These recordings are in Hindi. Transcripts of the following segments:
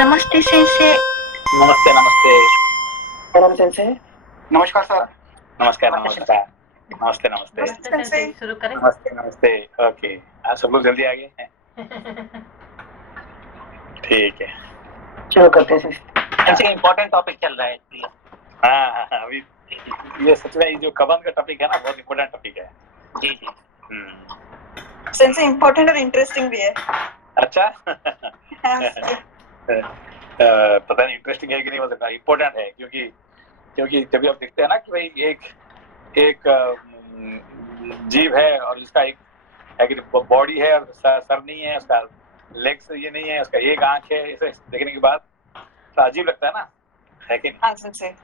नमस्ते सेंसे। नमस्ते नमस्ते। नमस्ते सेंसे। नमस्कार सर। नमस्कार नमस्कार। नमस्ते नमस्ते। नमस्ते सेंसे। शुरू करें। नमस्ते नमस्ते। ओके, आज सब लोग जल्दी आ गए हैं। ठीक है, शुरू करते हैं सेंसे। ऐसे इम्पोर्टेंट टॉपिक चल रहा है इसलिए। हाँ, अभी ये सच में जो कबन का टॉपिक है ना, बहुत इम्पोर्टेंट टॉपिक है। जी जी। सेंसे इम्पोर्टेंट और इंटरेस्टिंग भी है। अच्छा। हाँ, सर। पता नहीं इंटरेस्टिंग है कि नहीं, हो सकता इम्पोर्टेंट है, क्योंकि जब आप देखते हैं ना कि भाई एक जीव है और जिसका एक बॉडी है और सर नहीं है, उसका लेग्स ये नहीं है, उसका एक आंख है, इसे देखने के बाद तो अजीब लगता है ना, है कि नहीं? हाँ सेंसे।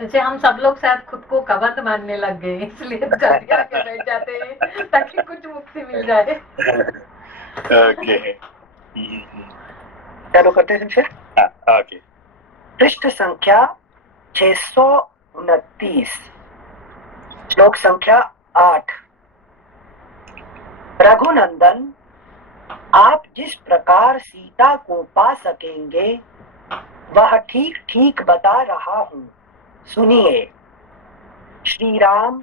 जैसे हम सब लोग शायद खुद को कबंध मानने लग गए, इसलिए जल्दी आके बैठ जाते हैं ताकि कुछ मुक्ति मिल जाए। ओके। चालू करते हैं सेंसे। ओके। पृष्ठ संख्या 629, श्लोक संख्या 8। रघुनंदन, आप जिस प्रकार सीता को पा सकेंगे वह ठीक ठीक बता रहा हूं, सुनिए। श्री राम,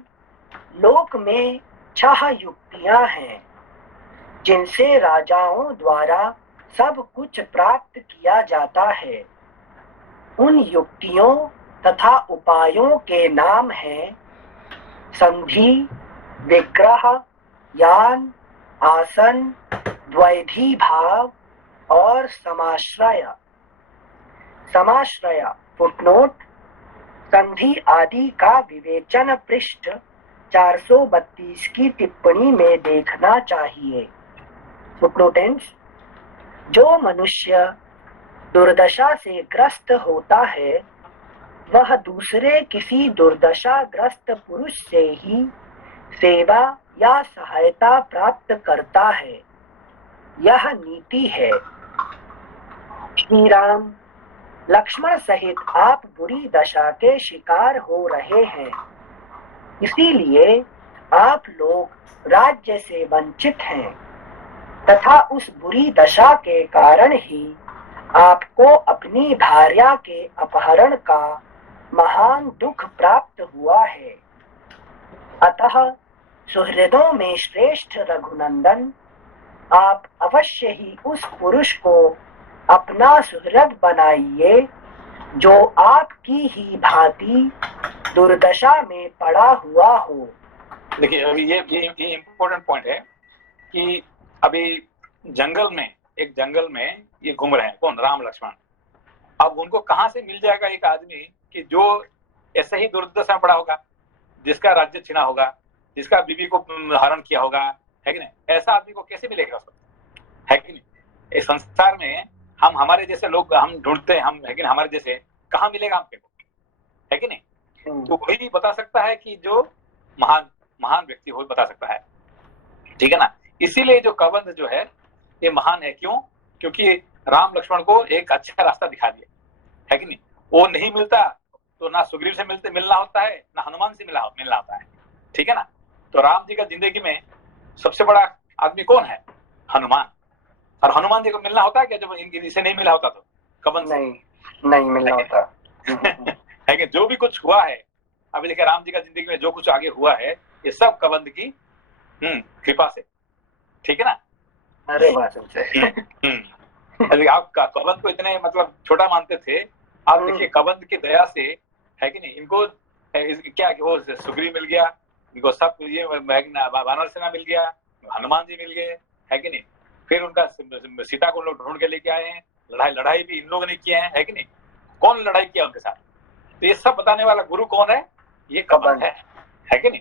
लोक में 6 युक्तियां हैं जिनसे राजाओं द्वारा सब कुछ प्राप्त किया जाता है। उन युक्तियों तथा उपायों के नाम हैं संधि, विग्रह, यान, आसन, द्वैधी भाव और समाश्रय। समाश्रय फुटनोट, संधि आदि का विवेचन पृष्ठ 432 की टिप्पणी में देखना चाहिए। फुटनोटेंस, जो मनुष्य दुर्दशा से ग्रस्त होता है वह दूसरे किसी दुर्दशा ग्रस्त पुरुष से ही सेवा या सहायता प्राप्त करता है, यह नीति है। श्री राम, लक्ष्मण सहित आप बुरी दशा के शिकार हो रहे हैं, इसीलिए आप लोग राज्य से वंचित हैं तथा उस बुरी दशा के कारण ही आपको अपनी भार्या के अपहरण का महान दुख प्राप्त हुआ है। अतः सुहृदों में श्रेष्ठ रघुनंदन, आप अवश्य ही उस पुरुष को अपना सुहृद बनाइए जो आपकी ही भांति दुर्दशा में पड़ा हुआ हो। देखिए, अभी ये इम्पोर्टेंट पॉइंट है कि अभी एक जंगल में ये घूम रहे हैं, कौन? राम लक्ष्मण। अब उनको कहां से मिल जाएगा एक आदमी कि जो ऐसे ही दुर्दशा में पड़ा होगा, जिसका राज्य छीना होगा, जिसका बीवी को हरण किया होगा, है कि नहीं? ऐसा आदमी को कैसे मिलेगा उसको, है कि नहीं? इस संसार में हम हमारे जैसे लोग हम ढूंढते हैं, हम, है कि नहीं? हमारे जैसे कहाँ मिलेगा हमको, है कि नहीं? तो वही बता सकता है कि जो महान व्यक्ति हो, बता सकता है, ठीक है ना? इसीलिए जो कबंध जो है ये महान है। क्यों? क्योंकि राम लक्ष्मण को एक अच्छा रास्ता दिखा दिया, है कि नहीं? वो नहीं मिलता तो ना सुग्रीव से मिलना होता है, ना हनुमान से मिलना होता है, ठीक है ना? तो राम जी का जिंदगी में सबसे बड़ा आदमी कौन है? हनुमान। और हनुमान जी को मिलना होता है क्या जब इनसे नहीं मिला होता तो? कबंध से नहीं मिलना होता। है कि जो भी कुछ हुआ है, अभी देखिए राम जी का जिंदगी में जो कुछ आगे हुआ है ये सब कबंध की कृपा से, ठीक है ना? अरे बात से। आप कबंध को इतने मतलब छोटा मानते थे, आप देखिए कबंध की दया से, है कि नहीं? इनको क्या वो सुग्रीव मिल गया, इनको सब ये वानर सेना मिल गया, हनुमान जी मिल गए, है कि नहीं? फिर उनका सीता को लोग ढूंढ के लेके आए हैं, लड़ाई भी इन लोगों ने किए हैं, है कि नहीं? कौन लड़ाई किया उनके साथ? तो ये सब बताने वाला गुरु कौन है? ये कबंध है कि नहीं?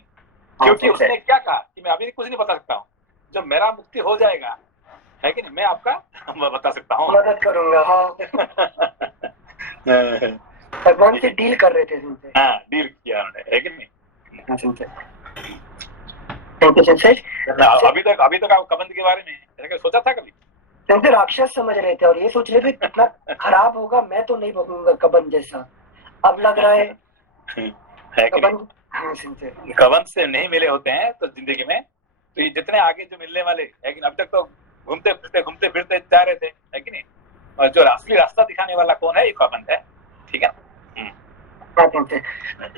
क्योंकि उसने क्या कहा कि मैं अभी कुछ नहीं बता सकता हूँ, जब मेरा मुक्ति हो जाएगा, है कि नहीं, मैं आपका बता सकता हूँ, मदद करूंगा। हाँ, भगवान से डील कर रहे थे उनसे। हाँ, डील किया उन्होंने, है कि नहीं? अभी तक आप कबंध के बारे में सोचा था कभी? उनसे राक्षस समझ रहे थे और ये सोच रहे थे कितना खराब होगा, मैं तो नहीं बनूंगा कबंध जैसा। अब लग रहा है कबंध से नहीं मिले होते हैं तो जिंदगी में, तो ये जितने आगे जो मिलने वाले, लेकिन अब तक तो घूमते फिरते जा रहे थे, है कि नहीं? और जो असली रास्ता दिखाने वाला कौन है, ये कबंध है। ठीक है ना।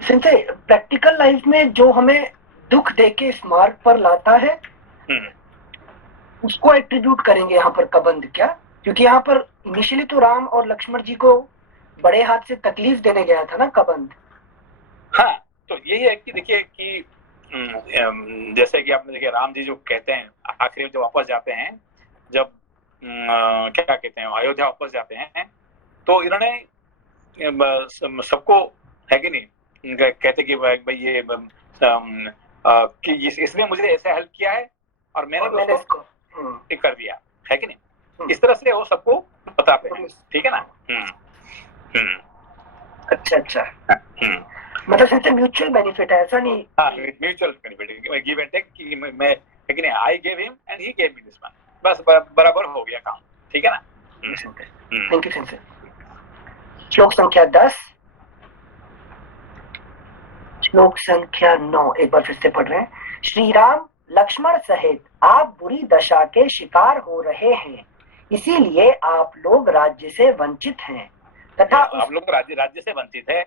सिंचे प्रैक्टिकल लाइफ में जो हमें दुख देके इस मार्ग पर लाता है उसको एट्रीब्यूट करेंगे यहाँ पर कबंध क्या? क्योंकि यहाँ पर इनिशियली तो राम और लक्ष्मण जी को बड़े हाथ से तकलीफ देने गया था ना कबंध। हाँ, तो यही है कि देखिए कि जैसे कि आपने देखिए राम जी जो कहते हैं आखिरी में जब वापस जाते हैं, जब क्या कहते हैं अयोध्या वापस जाते हैं, तो इन्होंने सबको है कि नहीं कहते कि भाई ये कि इसने मुझे ऐसे हेल्प किया है और मैंने उसको कर दिया, है कि नहीं। इस तरह से वो सबको बताते हैं। ठीक है ना। अच्छा मतलब सिंचे म्यूचुअल बेनिफिट है, ऐसा नहीं? हाँ, mutual benefit, give and take कि मैं है कि नहीं, I gave him and he gave me this one, बस बराबर हो गया काम। ठीक है ना। थैंक यू सिंचे। श्लोक संख्या 10, श्लोक संख्या 9 एक बार फिर से पढ़ रहे हैं। श्री राम लक्ष्मण सहित आप बुरी दशा के शिकार हो रहे हैं, इसीलिए आप लोग राज्य से वंचित हैं तथा आप लोग राज्य से वंचित है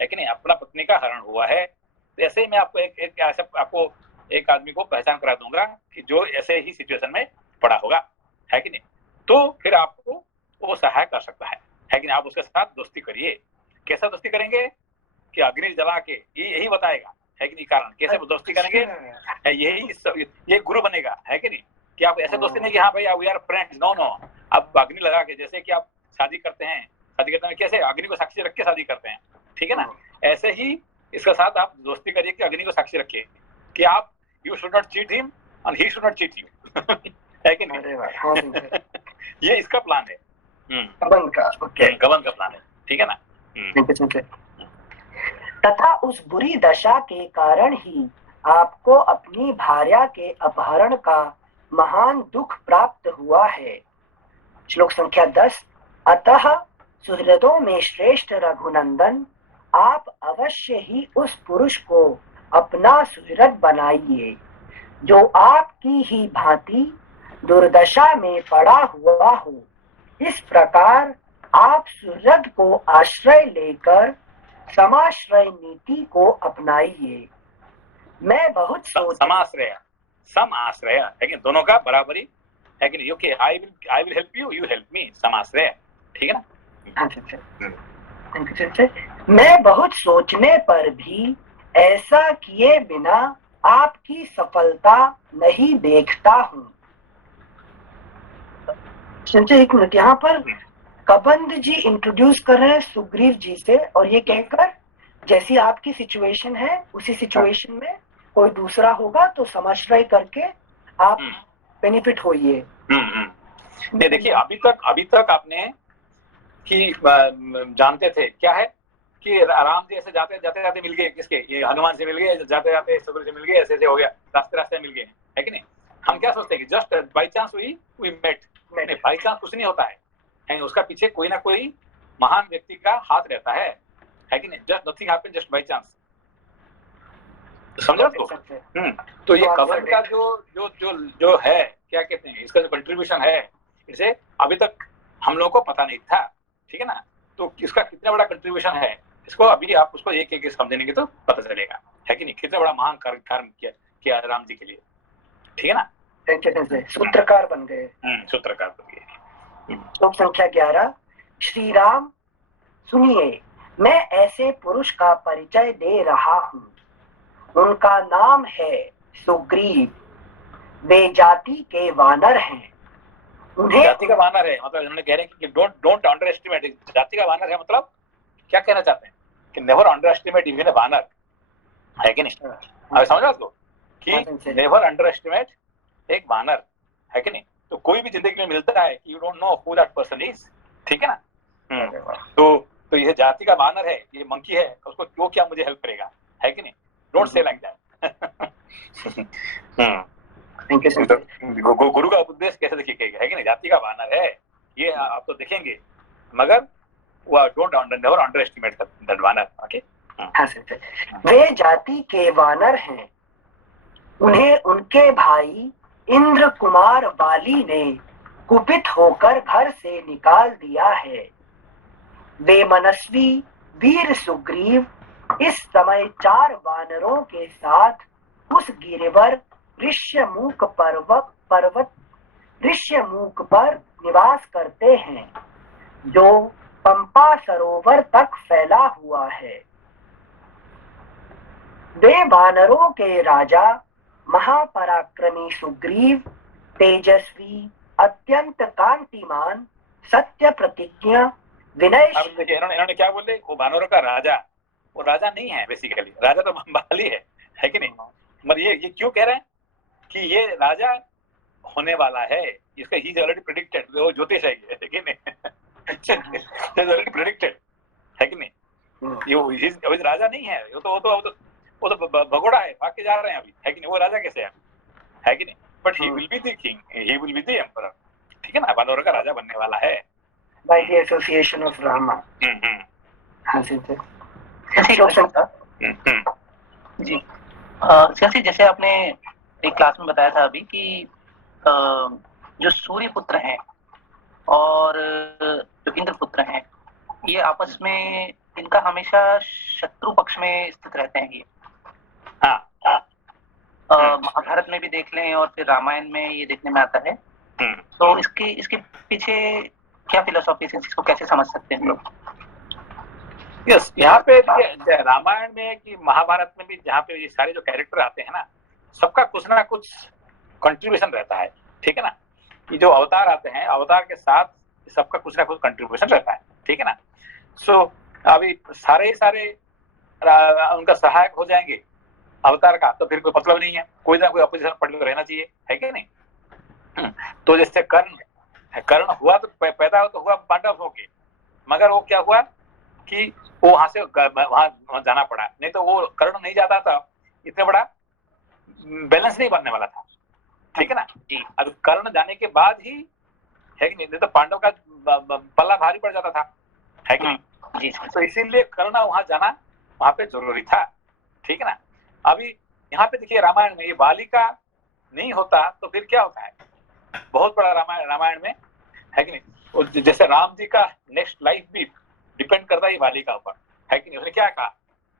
कि नहीं, अपना पत्नी का हरण हुआ है। तो ऐसे ही मैं आपको आपको एक आदमी को पहचान करा दूंगा कि जो ऐसे ही सिचुएशन में पड़ा होगा, है कि नहीं। तो फिर आपको वो सहाय कर सकता है कि नहीं। आप उसके साथ दोस्ती करिए। कैसा दोस्ती करेंगे कि अग्नि जला के, यही बताएगा, है कि नहीं, कारण कैसे दोस्ती करेंगे, यही ये गुरु बनेगा, है कि नहीं। कि आप ऐसे दोस्ती नहीं कि हाँ भाई वी आर फ्रेंड्स, नो, आप अग्नि लगा के, जैसे कि आप शादी करते हैं कैसे अग्नि को साक्षी रख के शादी करते हैं, ठीक है ना। ऐसे ही इसके साथ आप दोस्ती करिए कि अग्नि को साक्षी रखिए कि आप you should not cheat him and he should not cheat you, है कि नहीं। ये इसका प्लान है, कबंध का। ओके, कबंध का प्लान है। ठीक है ना। तथा उस बुरी दशा के कारण ही आपको अपनी भार्या के अपहरण का महान दुख प्राप्त हुआ है। श्लोक संख्या 10, अतः सुहृदों में श्रेष्ठ रघुनंदन, आप अवश्य ही उस पुरुष को अपना सुहृद बनाइए जो आपकी ही भांति दुर्दशा में पड़ा हुआ हो। इस प्रकार आप सुहृद को आश्रय लेकर समाश्रय नीति को अपनाइए। मैं बहुत समाश्रय है कि दोनों का बराबरी, है कि नहीं। Okay, I will help you, you help me, समाश्रय। ठीक है ना। मैं बहुत सोचने पर भी ऐसा किए बिना आपकी सफलता नहीं देखता हूँ। एक मिनट, यहाँ पर कबंध जी इंट्रोड्यूस कर रहे हैं सुग्रीव जी से, और ये कहकर जैसी आपकी सिचुएशन है उसी सिचुएशन में कोई दूसरा होगा तो समाश्रय करके आप बेनिफिट होइए। देखिए अभी तक आपने कि जानते थे क्या है कि राम जी ऐसे जाते मिल गए, किसके, ये हनुमान से मिल गए, जाते जाते सुग्रीव से मिल गए, ऐसे हो गया, रास्ते मिल गए, है कि नहीं। हम क्या सोचते हैं कि just by chance we met, by chance कुछ नहीं होता है, उसका पीछे कोई ना कोई महान व्यक्ति का हाथ रहता है कि नहीं। Just nothing happen just by chance, समझा तो। तो ये कबंध का जो है, क्या कहते हैं, इसका जो कंट्रीब्यूशन है, इसे अभी तक हम लोगों को पता नहीं था। ठीक है ना। तो इसका कितना बड़ा कंट्रीब्यूशन है, इसको अभी आप उसको एक एक समझेंगे तो पता चलेगा, है कि नहीं। कितना बड़ा महान कार्य किया राम जी के लिए। ठीक है ना। सूत्रकार बन गए, सूत्रकार बन गए। श्लोक संख्या 11, श्री राम सुनिए, मैं ऐसे पुरुष का परिचय दे रहा हूँ। उनका नाम है सुग्रीव, वे जाति के वानर हैं। उन्हें जाति का वानर है मतलब उन्होंने कह रहे हैं कि डोंट अंडर एस्टिमेट, जाति का वानर है मतलब क्या कहना चाहते हैं कि नेवर अंडर एस्टिमेट इवन अ वानर, है कि नहीं। अब समझा उसको कि नेवर अंडर एस्टिमेट एक वानर, है कि नहीं। तो कोई भी जिंदगी में मिलता है कि you don't know who that person is, ठीक है ना। तो ये जाति का वानर है, ये मंकी है, उसको क्यों क्या मुझे हेल्प करेगा, है कि नहीं। Don't say like that. गुरु का उपदेश कैसे देखिएगा, है कि नहीं। जाति का वानर है ये, आप तो देखेंगे, मगर don't never under estimate that वानर। ओके, वे जाति के वानर हैं। उन्हें उनके भाई इंद्र कुमार वाली ने कुपित होकर घर से निकाल दिया है। वे मनस्वी वीर सुग्रीव इस समय 4 वानरों के साथ उस गिरिवर ऋष्यमूक ऋष्यमूक पर निवास करते हैं, जो पंपा सरोवर तक फैला हुआ है। वे वानरों के राजा महापराक्रमी सुग्रीव, तेजस्वी, अत्यंत कांतिमान, सत्य प्रतिज्ञा, विनय। अब देखिए इन्होंने क्या बोले, वो वानरों का राजा, वो राजा नहीं है बेसिकली, राजा तो बाली है कि नहीं? मगर ये क्यों कह रहे हैं कि ये राजा होने वाला है? इसका ही इज ऑलरेडी प्रेडिक्टेड, वो ज्योतिष है कि नहीं? ऑलरेडी प्रेडिक्टेड है कि नहीं? ये राजा नहीं है, वो तो भगोड़ा है, भाग के जा रहे हैं अभी, है कि नहीं? वो राजा कैसे है कि नहीं? But he will be the king, he will be the emperor, ठीक है ना? वानरों का राजा बनने वाला है by the association of Rama. हाँ जी जी। जैसे जैसे आपने एक क्लास में बताया था अभी कि जो सूर्य पुत्र हैं और जो इंद्र पुत्र हैं, ये आपस में इनका हमेशा शत्रु पक्ष में स्थित रहते हैं। ये महाभारत में भी देख लें और फिर रामायण में ये देखने में आता है। तो इसके पीछे क्या फिलोसॉफी है, इसको कैसे समझ सकते हैं हम लोग? यस, यहाँ पे रामायण में कि महाभारत में भी जहाँ पे ये सारे जो कैरेक्टर आते हैं ना, सबका कुछ ना कुछ कंट्रीब्यूशन रहता है, ठीक है ना? ये जो अवतार आते हैं, अवतार के साथ सबका कुछ ना कुछ कंट्रीब्यूशन रहता है, ठीक है ना? सो अभी सारे उनका सहायक हो जाएंगे अवतार का, तो फिर कोई मतलब नहीं है, कोई ना कोई अपोजिशन पार्टी रहना चाहिए, है कि नहीं? तो जैसे कर्ण हुआ तो पैदा तो हुआ पांडव होके, मगर वो क्या हुआ कि वो वहां से वहां जाना पड़ा, नहीं तो वो कर्ण नहीं जाता था, इतना बड़ा बैलेंस नहीं बनने वाला था, ठीक है ना? अब कर्ण जाने के बाद ही, है कि नहीं, तो पांडव का पल्ला भारी पड़ जाता था, है कि नहीं? तो इसीलिए कर्ण वहां जाना वहां पे जरूरी था, ठीक है ना? अभी यहाँ पे देखिए रामायण में ये बाली का नहीं होता तो फिर क्या होता है? बहुत बड़ा रामायण में, है कि नहीं? जैसे राम जी का नेक्स्ट लाइफ भी डिपेंड करता है बाली का ऊपर, है कि नहीं? उसने क्या कहा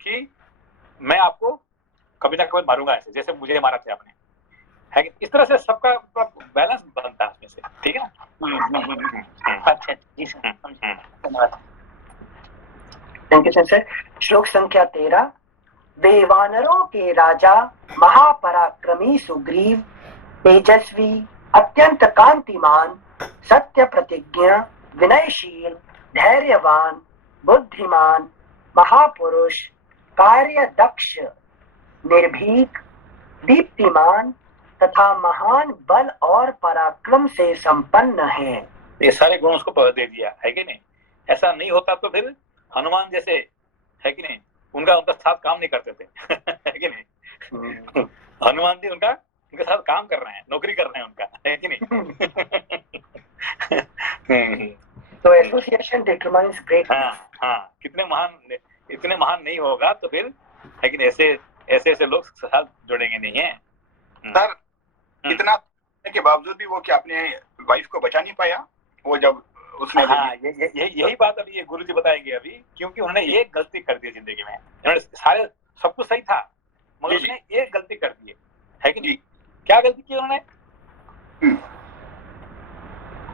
कि मैं आपको कभी ना कभी मारूंगा, ऐसे जैसे मुझे मारा था आपने, है कि इस तरह से सबका बैलेंस बनता है उसमें से, ठीक है ना? अच्छा जी सर, धन्यवाद। Thank you sir. श्लोक संख्या 13। वे वानरों के राजा महापराक्रमी सुग्रीव, तेजस्वी, अत्यंत कांतिमान, सत्य प्रतिज्ञा, विनयशील, धैर्यवान, बुद्धिमान, महापुरुष, कार्यदक्ष, निर्भीक, दीप्तिमान तथा महान बल और पराक्रम से संपन्न है। ये सारे गुण उसको दे दिया, है कि नहीं? ऐसा नहीं होता तो फिर हनुमान जैसे, है कि नहीं, उनका साथ काम नहीं करते थे, है कि नहीं? हनुमान जी उनके साथ काम कर रहे हैं, नौकरी कर रहे हैं उनका, है कि नहीं? तो एसोसिएशन डिटरमाइंस ग्रेट। हाँ, इतने महान नहीं होगा तो फिर, है कि नहीं, ऐसे लोग साथ जुड़ेंगे नहीं है। सर, इतना के बावजूद भी वो क्या अपने वाइफ को बचा नहीं पाया? वो जब उसने यही बात अभी ये गुरुजी बताएंगे अभी, क्योंकि उन्होंने एक गलती कर दी जिंदगी में। उन्होंने सारे सब कुछ सही था, मगर उसने एक गलती कर दी है कि नहीं? क्या गलती की उन्होंने?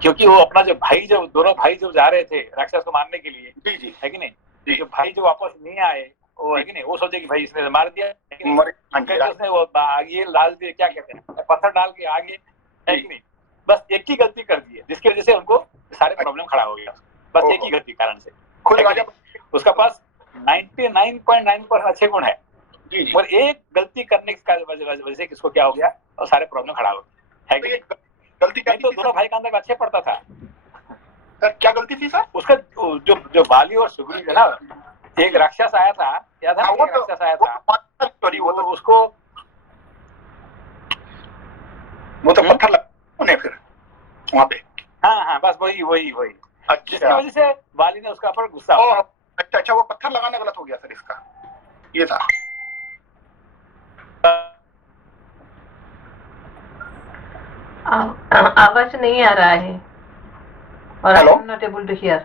क्योंकि वो अपना दोनों भाई जो जा रहे थे राक्षस को मारने के लिए, जी, है कि नहीं, जो भाई जो वापस नहीं आए, वो, है कि नहीं, वो सोचे कि भाई इसने मार दिया, है कि नहीं? उसने वो आगे डाल दिए, क्या कहते हैं, पत्थर डाल के आगे, है कि नहीं? बस एक ही गलती कर दी है, जिसकी वजह से उनको सारे प्रॉब्लम खड़ा हो गया, बस एक ही गलती कारण से। खुद राजा, उसका पास 99.9% अच्छे गुण है, और एक गलती करने की वजह से किसको क्या हो गया और सारे प्रॉब्लम खड़ा हो गया, है कि नहीं? गलती क्या? तो दोनों भाई का अंदर अच्छे पड़ता था। सर क्या गलती थी सर? उसका जो बाली और सुग्रीव है ना, एक राक्षस आया था, याद है? एक राक्षस आया था, उसको वो तो पत्थर लगा फिर वहाँ पे। हाँ, बस वही अच्छा, जिसकी वजह से बाली ने उसका ऊपर गुस्सा। अच्छा, वो पत्थर लगाना गलत हो गया सर, इसका ये था। आवाज नहीं आ रहा है और I Hello? Am not able to hear.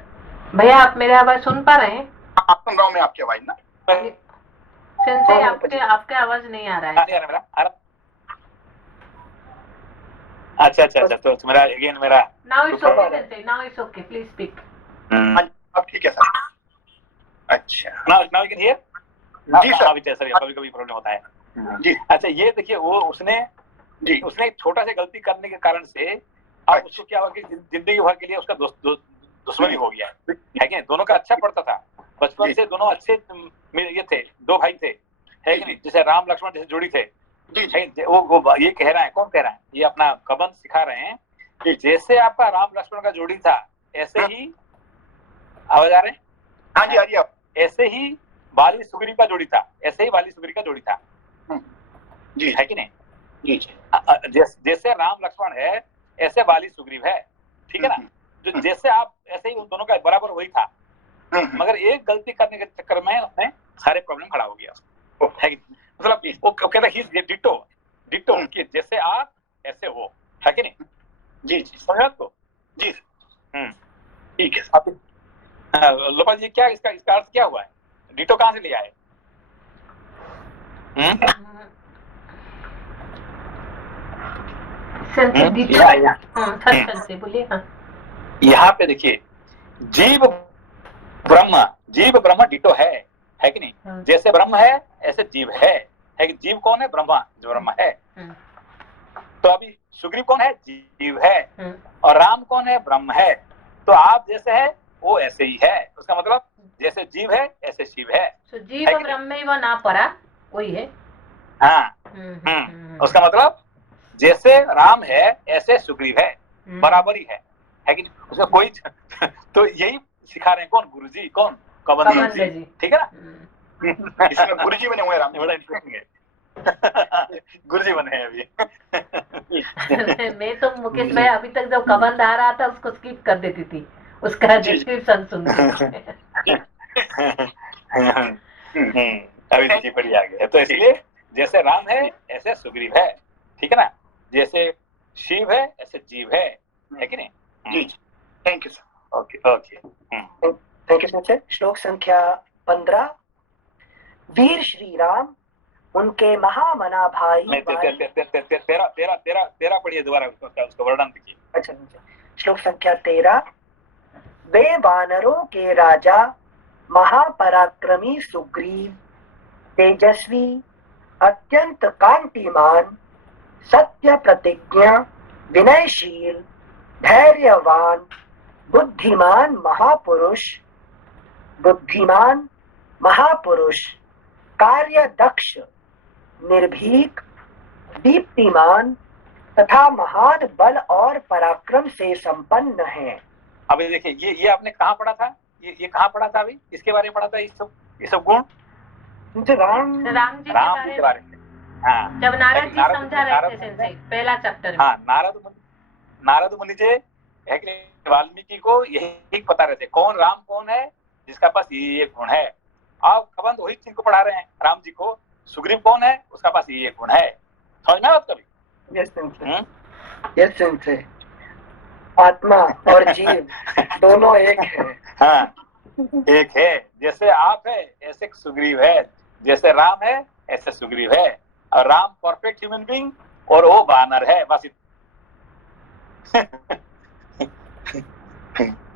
भैया आप मेरे आवाज सुन पा रहे हैं? आप सुन रहा हूँ मैं आपकी आवाज ना। सेंसे आपके आवाज नहीं आ रहा आ है। नहीं आ रहा मेरा, आ रहा? अच्छा अच्छा अच्छा, तो मेरा अगेन मेरा now it's okay sensei, now it's okay, please speak. अब ठीक है सर। अच्छा now now you can hear? जी सर। हाँ विजय सर, कभी कभी प्रॉब्लम होता है जी अच्छा ये देखिए, वो उसने जी एक छोटा सा गलती करने के कारण से अब उसको क्या हुआ कि जिंदगी भर के लिए उसका दुश्मनी हो गया है कि नहीं? दोनों का अच्छा पड़ता था बचपन जी। से, दोनों अच्छे ये थे, दो भाई थे, है कि नहीं? जैसे राम लक्ष्मण जैसे जोड़ी थे, जी है कि नहीं? वो ये कह रहा है, कौन कह रहा है? ये अपना कबंध सिखा रहे हैं कि जैसे आपका राम लक्ष्मण का जोड़ी था ऐसे ही, आवाज आ रहे हैं? हाँ जी, आ रही है आप। ऐसे ही बाली सुग्रीव का जोड़ी था, ऐसे ही बाली सुग्रीव का जोड़ी था, जी है कि नहीं? जी जी जैसे राम लक्ष्मण है ऐसे बाली सुग्रीव है, ठीक है ना? जो जैसे आप ऐसे ही उन दोनों का बराबर वही था, मगर एक गलती करने के चक्कर में उसने सारे प्रॉब्लम खड़ा हो गया, है कि मतलब वो कहता है ही डिटो डिटो कि जैसे आप ऐसे हो, है कि नहीं? जी जी समझ आपको? जी ठीक है। लोपा जी, क्या इसका अर्थ क्या हुआ है? डिटो कहाँ से लिया है? सेंसे डिटो, सेंसे बोलिए। हाँ, यहाँ पे देखिए, जीव ब्रह्म डिटो है कि नहीं? जैसे ब्रह्म है ऐसे जीव है कि जीव कौन है? ब्रह्मा, जो ब्रह्म है। तो अभी सुग्रीव कौन है? जीव है। और राम कौन है? ब्रह्म है। तो आप जैसे है वो ऐसे ही है, उसका मतलब जैसे जीव है ऐसे शिव है। तो जीव ब्रह्म में वो ना पड़ा वही है। हाँ, उसका मतलब जैसे राम है ऐसे सुग्रीव है, बराबरी है कि उसका कोई तो यही सिखा रहे हैं कौन? गुरुजी। कौन? कबंध जी, ठीक है ना? इसमें गुरुजी बने हुए हैं राम। बड़ा इंटरेस्टिंग है। गुरुजी बने हैं अभी। मैं तो मुकेश भाई अभी तक जब कबंध आ रहा था उसको स्किप कर देती थी, उसका डिस्क्रिप्शन सुन के। अभी देखिए बढ़िया आ गया। तो इसलिए जैसे राम है ऐसे सुग्रीव है, ठीक है ना? जैसे शिव है ऐसे जीव है कि नहीं? जी thank you sir. Okay okay thank you sir. श्लोक संख्या 15। वीर श्री राम उनके महामना भाई। तेरा पढ़िए दोबारा, उसका वर्णन देखिए। अच्छा, श्लोक संख्या 13। वे वानरों के राजा महापराक्रमी सुग्रीव, तेजस्वी, अत्यंत कांतिमान, सत्य प्रतिज्ञा, विनयशील, धैर्यवान, बुद्धिमान महापुरुष, कार्यदक्ष, निर्भीक, दीप्तिमान तथा महान बल और पराक्रम से संपन्न है। अभी देखिए, ये आपने कहाँ पढ़ा था? ये कहाँ पढ़ा था? अभी इसके बारे में पढ़ा था? ये सब गुण राम जी के बारे में। हाँ, जब नारद जी समझा रहे थे सेंसे, पहला चैप्टर में। हाँ, नारद मुनि जी है कि वाल्मीकि को यही बता रहे थे कौन राम कौन है, जिसका पास ये गुण है। आप कबंध वही चीज को पढ़ा रहे हैं राम जी को। सुग्रीव कौन है? उसका पास ये गुण है। समझ में बात कभी? Yes sensei. आत्मा और जीव दोनों एक है। हाँ, एक है। जैसे आप है ऐसे सुग्रीव है, जैसे राम है ऐसे सुग्रीव है। और राम परफेक्ट ह्यूमन बीइंग और वो वानर है, बस।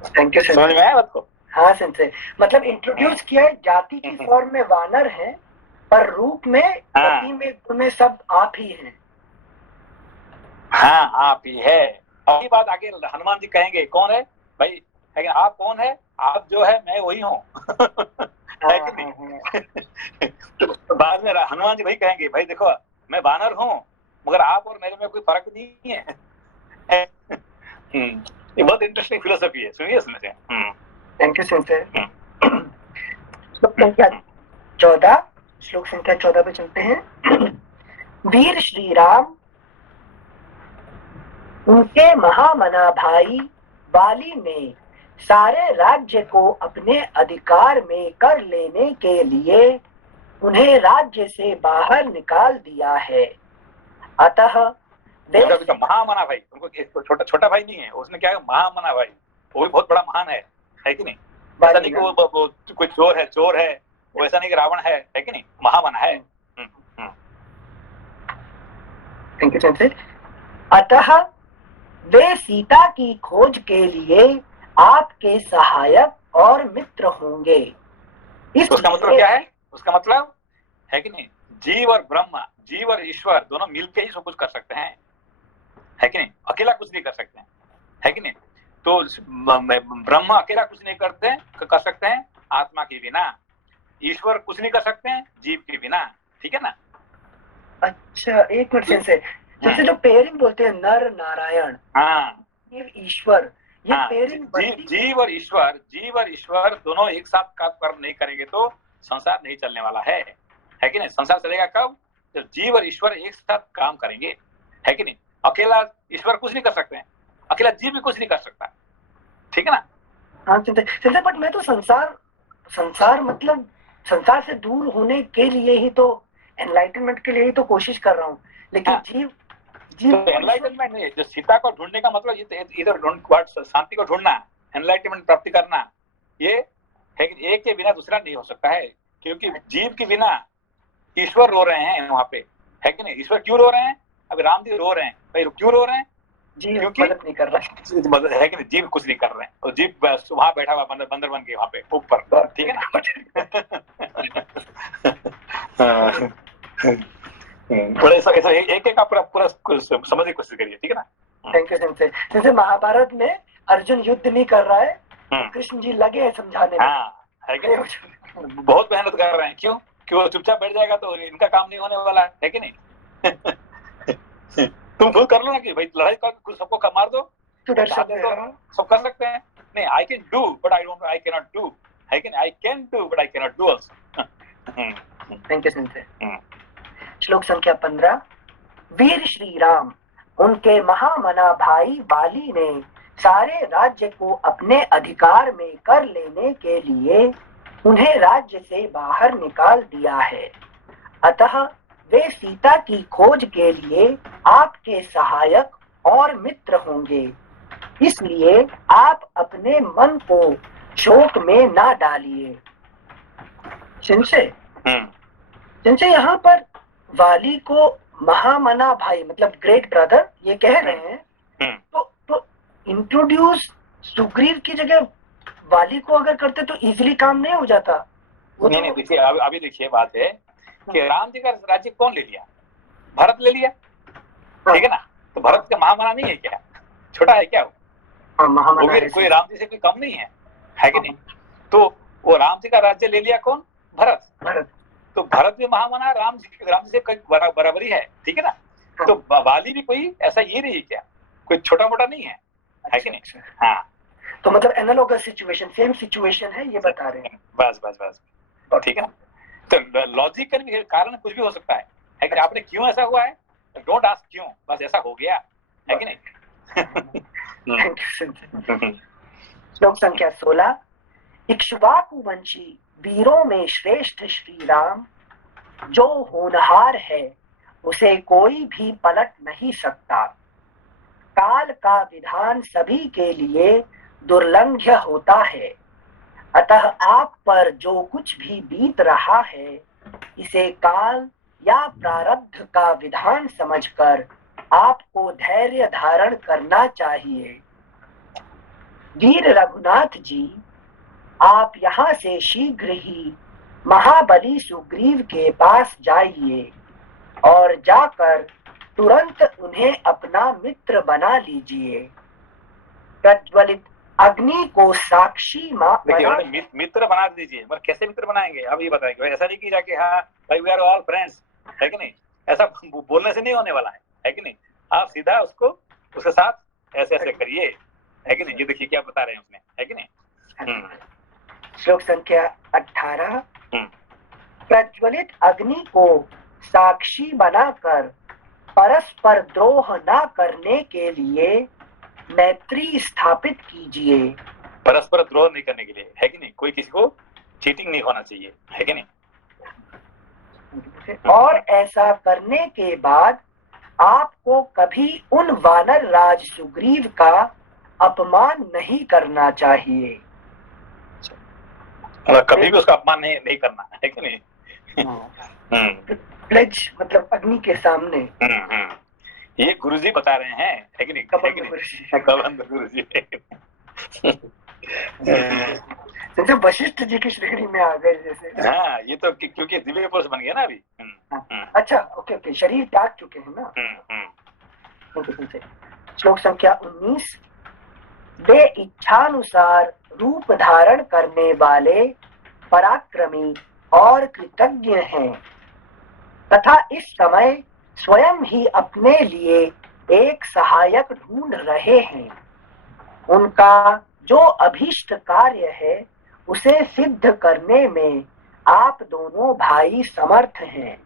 Thank you sir. समझ में आया बात को? हाँ सेंसे, मतलब इंट्रोड्यूस किया है, जाति की फॉर्म में वानर है पर रूप में, गति में, गुण में सब आप ही हैं। हाँ, आप ही है। और ये बात आगे हनुमान जी कहेंगे कौन है भाई, लेकिन आप कौन है? आप जो है मैं वही हूँ। है कि नहीं? तो बाद में हनुमान जी वही कहेंगे, भाई देखो मैं वानर हूँ मगर आप और मेरे में कोई फर्क नहीं है। ये बहुत इंटरेस्टिंग फिलोसफी है, सुनिए इसमें से। Thank you sensei. श्लोक संख्या 14। श्लोक संख्या 14 पे चलते हैं। वीर श्री राम उनके महामना भाई बाली ने सारे राज्य को अपने अधिकार में कर लेने के लिए उन्हें राज्य से बाहर निकाल दिया है। अतः वे उनका कुछ महामना भाई, उनको एक छोटा छोटा भाई नहीं है, उसने क्या है महामना भाई, वो भी बहुत बड़ा महान है कि नहीं? ऐसा नहीं कि वो कोई चोर है, वो ऐसा नहीं कि रावण है कि नहीं? महामना है। Thank you sensei. अतः वे सीता की खोज के लिए आपके सहायक और मित्र होंगे। तो उसका मतलब क्या है? उसका मतलब है कि नहीं, जीव और ब्रह्मा, जीव और ईश्वर दोनों मिलके ही सब कुछ कर सकते हैं, है कि नहीं? अकेला कुछ नहीं कर सकते हैं, है कि नहीं? तो ब्रह्मा अकेला कुछ नहीं कर सकते हैं आत्मा के बिना, ईश्वर कुछ नहीं कर सकते हैं जीव के बिना, ठीक है ना? अच्छा, एक मिनट से जैसे जो पेयरिंग बोलते हैं नर नारायण, हाँ, जीव ईश्वर, ये हाँ, पेयरिंग जीव और ईश्वर दोनों एक साथ कर्म नहीं करेंगे तो संसार नहीं चलने वाला है कि नहीं? संसार चलेगा कब? जब जीव और ईश्वर एक साथ काम करेंगे, है कि नहीं? अकेला ईश्वर कुछ नहीं कर सकते हैं, अकेला जीव भी कुछ नहीं कर सकता, ठीक है ना? हाँ संजय, बट मैं तो संसार मतलब संसार से दूर होने के लिए ही तो, एनलाइटनमेंट के लिए ही तो कोशिश कर रहा हूँ, लेकिन हाँ। जीव तो एनलाइटनमेंट नहीं, जो सीता को ढूंढने का मतलब ये इधर शांति को ढूंढना, एनलाइटनमेंट प्राप्ति करना, ये है कि एक के बिना दूसरा नहीं हो सकता है, क्योंकि जीव के बिना ईश्वर रो रहे हैं वहां पे, है कि नहीं? ईश्वर क्यों रो रहे हैं? अभी राम जी रो रहे हैं भाई, क्यों रो रहे हैं? जीव क्योंकि मदद नहीं कर रहा है कि नहीं, जीव कुछ नहीं कर रहे हैं, और जीव वहां बैठा हुआ बंदर बन के वहां पे ऊपर, ठीक है ना? बड़े ऐसा एक का पूरा समझने की कोशिश करिए, ठीक है ना? Thank you Sanjay. जैसे महाभारत में अर्जुन युद्ध नहीं कर रहा है, कृष्ण जी लगे हैं समझाने में। हाँ, है कि बहुत मेहनत कर रहे हैं, क्यों? कि वो चुपचाप बैठ जाएगा तो इनका काम नहीं होने वाला है कि नहीं? तुम खुद कर लो ना कि भाई लड़ाई कर, सबको मार दो, तो सब कर सकते हैं। नहीं, I can do but I can not do, है कि नहीं? I can do but I can not do also. Thank you Sanjay. श्लोक संख्या 15। वीर श्री राम, उनके महामना भाई वाली ने सारे राज्य को अपने अधिकार में कर लेने के लिए उन्हें राज्य से बाहर निकाल दिया है। अतः वे सीता की खोज के लिए आपके सहायक और मित्र होंगे, इसलिए आप अपने मन को शोक में ना डालिए। संजय यहाँ पर वाली को महामना भाई मतलब ग्रेट ब्रदर ये कह रहे हैं, तो इंट्रोड्यूस सुग्रीव की जगह वाली को अगर करते तो इजीली काम नहीं हो जाता? नहीं, देखिए अभी देखिए, बात है कि राम जी का राज्य कौन ले लिया? भरत ले लिया, ठीक है ना? तो भरत का महामना नहीं है क्या? छोटा है क्या वो भी कोई राम जी से कोई कम नहीं है कि नहीं? तो वो राम जी का राज्य ले लिया कौन? भरत। तो भरत भी महामना राम जी से बराबरी है, ठीक है ना? तो वाली भी कोई ऐसा ये नहीं है क्या? कोई छोटा मोटा नहीं है कि नहीं? हाँ, तो मतलब एनालोगस सिचुएशन, सेम सिचुएशन है ये बता रहे हैं। बस, ठीक है ना? तो लॉजिकल भी कारण कुछ भी हो सकता है कि आपने क्यों ऐसा हुआ है, डोंट आस्क क्यों, बस ऐसा हो गया, है कि नहीं? श्लोक संख्या 16। इक्ष्वाकु वंशी वीरों में श्रेष्ठ श्री राम, जो होनहार है उसे कोई भी पलट नहीं सकता। काल का विधान सभी के लिए दुर्लंघ्य होता है, अतः आप पर जो कुछ भी बीत रहा है इसे काल या प्रारब्ध का विधान समझकर आपको धैर्य धारण करना चाहिए। वीर रघुनाथ जी, आप यहाँ से शीघ्र ही महाबली सुग्रीव के पास जाइए और जाकर तुरंत उन्हें अपना मित्र बना लीजिए। प्रज्वलित अग्नि को साक्षी मित्र बना दीजिए, मगर कैसे मित्र बनाएंगे अब ये बताएंगे? ऐसा नहीं कि जाके हाँ भाई वी आर ऑल फ्रेंड्स, है कि नहीं? ऐसा बोलने से नहीं होने वाला है कि नहीं? आप सीधा उसके साथ ऐसे करिए, है कि नहीं? ये देखिए क्या बता रहे हैं उसमें, है कि नहीं? श्लोक संख्या 18। प्रज्वलित अग्नि को साक्षी बनाकर परस्पर द्रोह न करने के लिए मैत्री स्थापित कीजिए। परस्पर द्रोह नहीं करने के लिए, है कि नहीं? कोई किसी को चीटिंग नहीं होना चाहिए, है कि नहीं? और ऐसा करने के बाद आपको कभी उन वानर राज सुग्रीव का अपमान नहीं करना चाहिए। कभी भी उसका अपमान नहीं करना है कि नहीं? प्लेज मतलब अग्नि के सामने। ये गुरुजी बता रहे हैं, है कि नहीं? कबंध गुरुजी। जैसे वशिष्ठ जी की श्रेणी में आ गए जैसे। हाँ, ये तो क्योंकि दिव्य पुरुष बन गया ना अभी। अच्छा, ओके ओके, शरीर त्याग चुके हैं ना। श्लोक संख्या 19। वे इच्छानुसार रूप धारण करने वाले पराक्रमी और कृतज्ञ हैं तथा इस समय स्वयं ही अपने लिए एक सहायक ढूंढ रहे हैं। उनका जो अभीष्ट कार्य है उसे सिद्ध करने में आप दोनों भाई समर्थ हैं।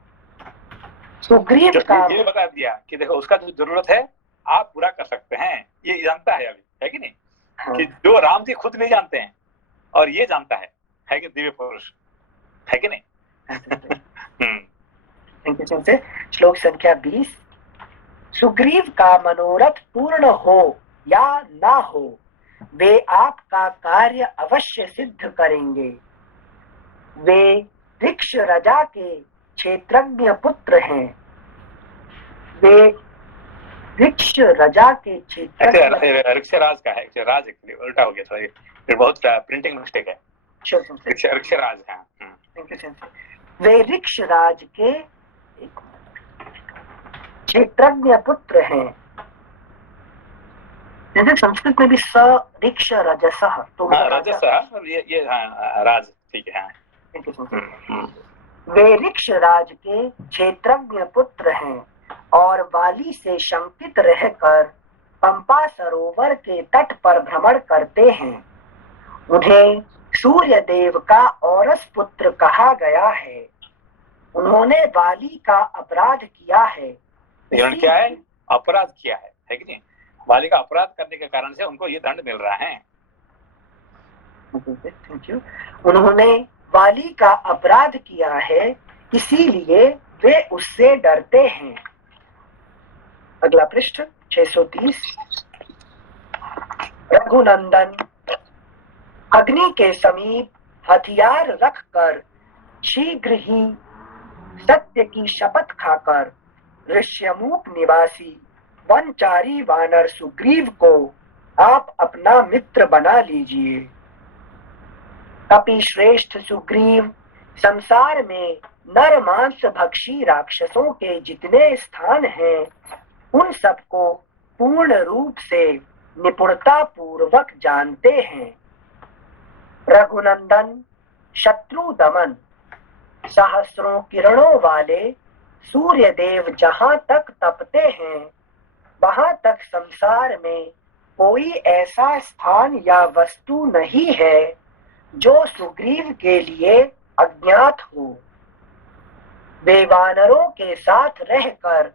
सुग्रीव का ये बता दिया कि देखो उसका जो जरूरत है आप पूरा कर सकते हैं, ये जानता है अभी, है कि नहीं? हाँ। कि जो राम जी खुद नहीं जानते हैं और ये जानता है कि दिव्य पुरुष, है कि नहीं? श्लोक संख्या 20। सुग्रीव का मनोरथ पूर्ण हो या ना हो, वे आपका कार्य अवश्य सिद्ध करेंगे। वे वृक्ष राजा के क्षेत्रज्ञ पुत्र हैं। वे वृक्ष राजा के क्षेत्रज्ञ वृक्षराज का है, राज उल्टा हो गया, सॉरी, ये बहुत प्रिंटिंग मिस्टेक है। वृक्षराज है। वे वृक्ष राज के क्षेत्रज्ञ पुत्र हैं। जैसे संस्कृत में भी स वृक्ष रजसः, तो रजसः ये राज, ठीक है। वे वृक्ष राज के क्षेत्रज्ञ पुत्र हैं और वाली से शंकित रहकर पंपा सरोवर के तट पर भ्रमण करते हैं। उन्हें सूर्य देव का औरस पुत्र कहा गया है। उन्होंने वाली का अपराध किया है। क्या है? अपराध किया है कि नहीं? वाली का अपराध करने के कारण से उनको ये दंड मिल रहा है। उन्होंने वाली का अपराध किया है, इसीलिए वे उससे डरते हैं। अगला पृष्ठ 630। रघुनंदन अग्नि के समीप हथियार रखकर शीघ्र ही सत्य की शपथ खाकर ऋष्यमूक निवासी वनचारी वानर सुग्रीव को आप अपना मित्र बना लीजिए। कपि श्रेष्ठ सुग्रीव संसार में नर मांस भक्षी राक्षसों के जितने स्थान हैं उन सबको पूर्ण रूप से निपुणता पूर्वक जानते हैं। रघुनंदन शत्रु दमन सहस्रों किरणों वाले सूर्य देव जहां तक तपते हैं वहां तक संसार में कोई ऐसा स्थान या वस्तु नहीं है जो सुग्रीव के लिए अज्ञात हो। वे वानरों के साथ रहकर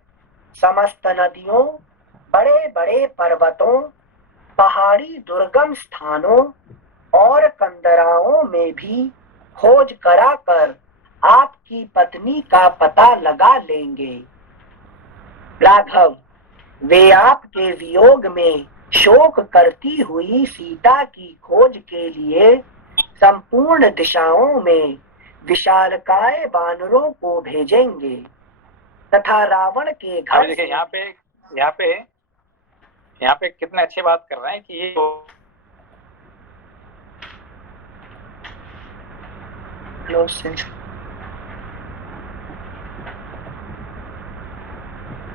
समस्त नदियों, बड़े बड़े पर्वतों, पहाड़ी दुर्गम स्थानों और कंदराओं में भी खोज कराकर आपकी पत्नी का पता लगा लेंगे। राघव, वे आपके वियोग में शोक करती हुई सीता की खोज के लिए संपूर्ण दिशाओं में विशालकाय वानरों को भेजेंगे तथा रावण के घर। देखिए यहाँ पे कितने अच्छी बात कर रहे हैं कि ये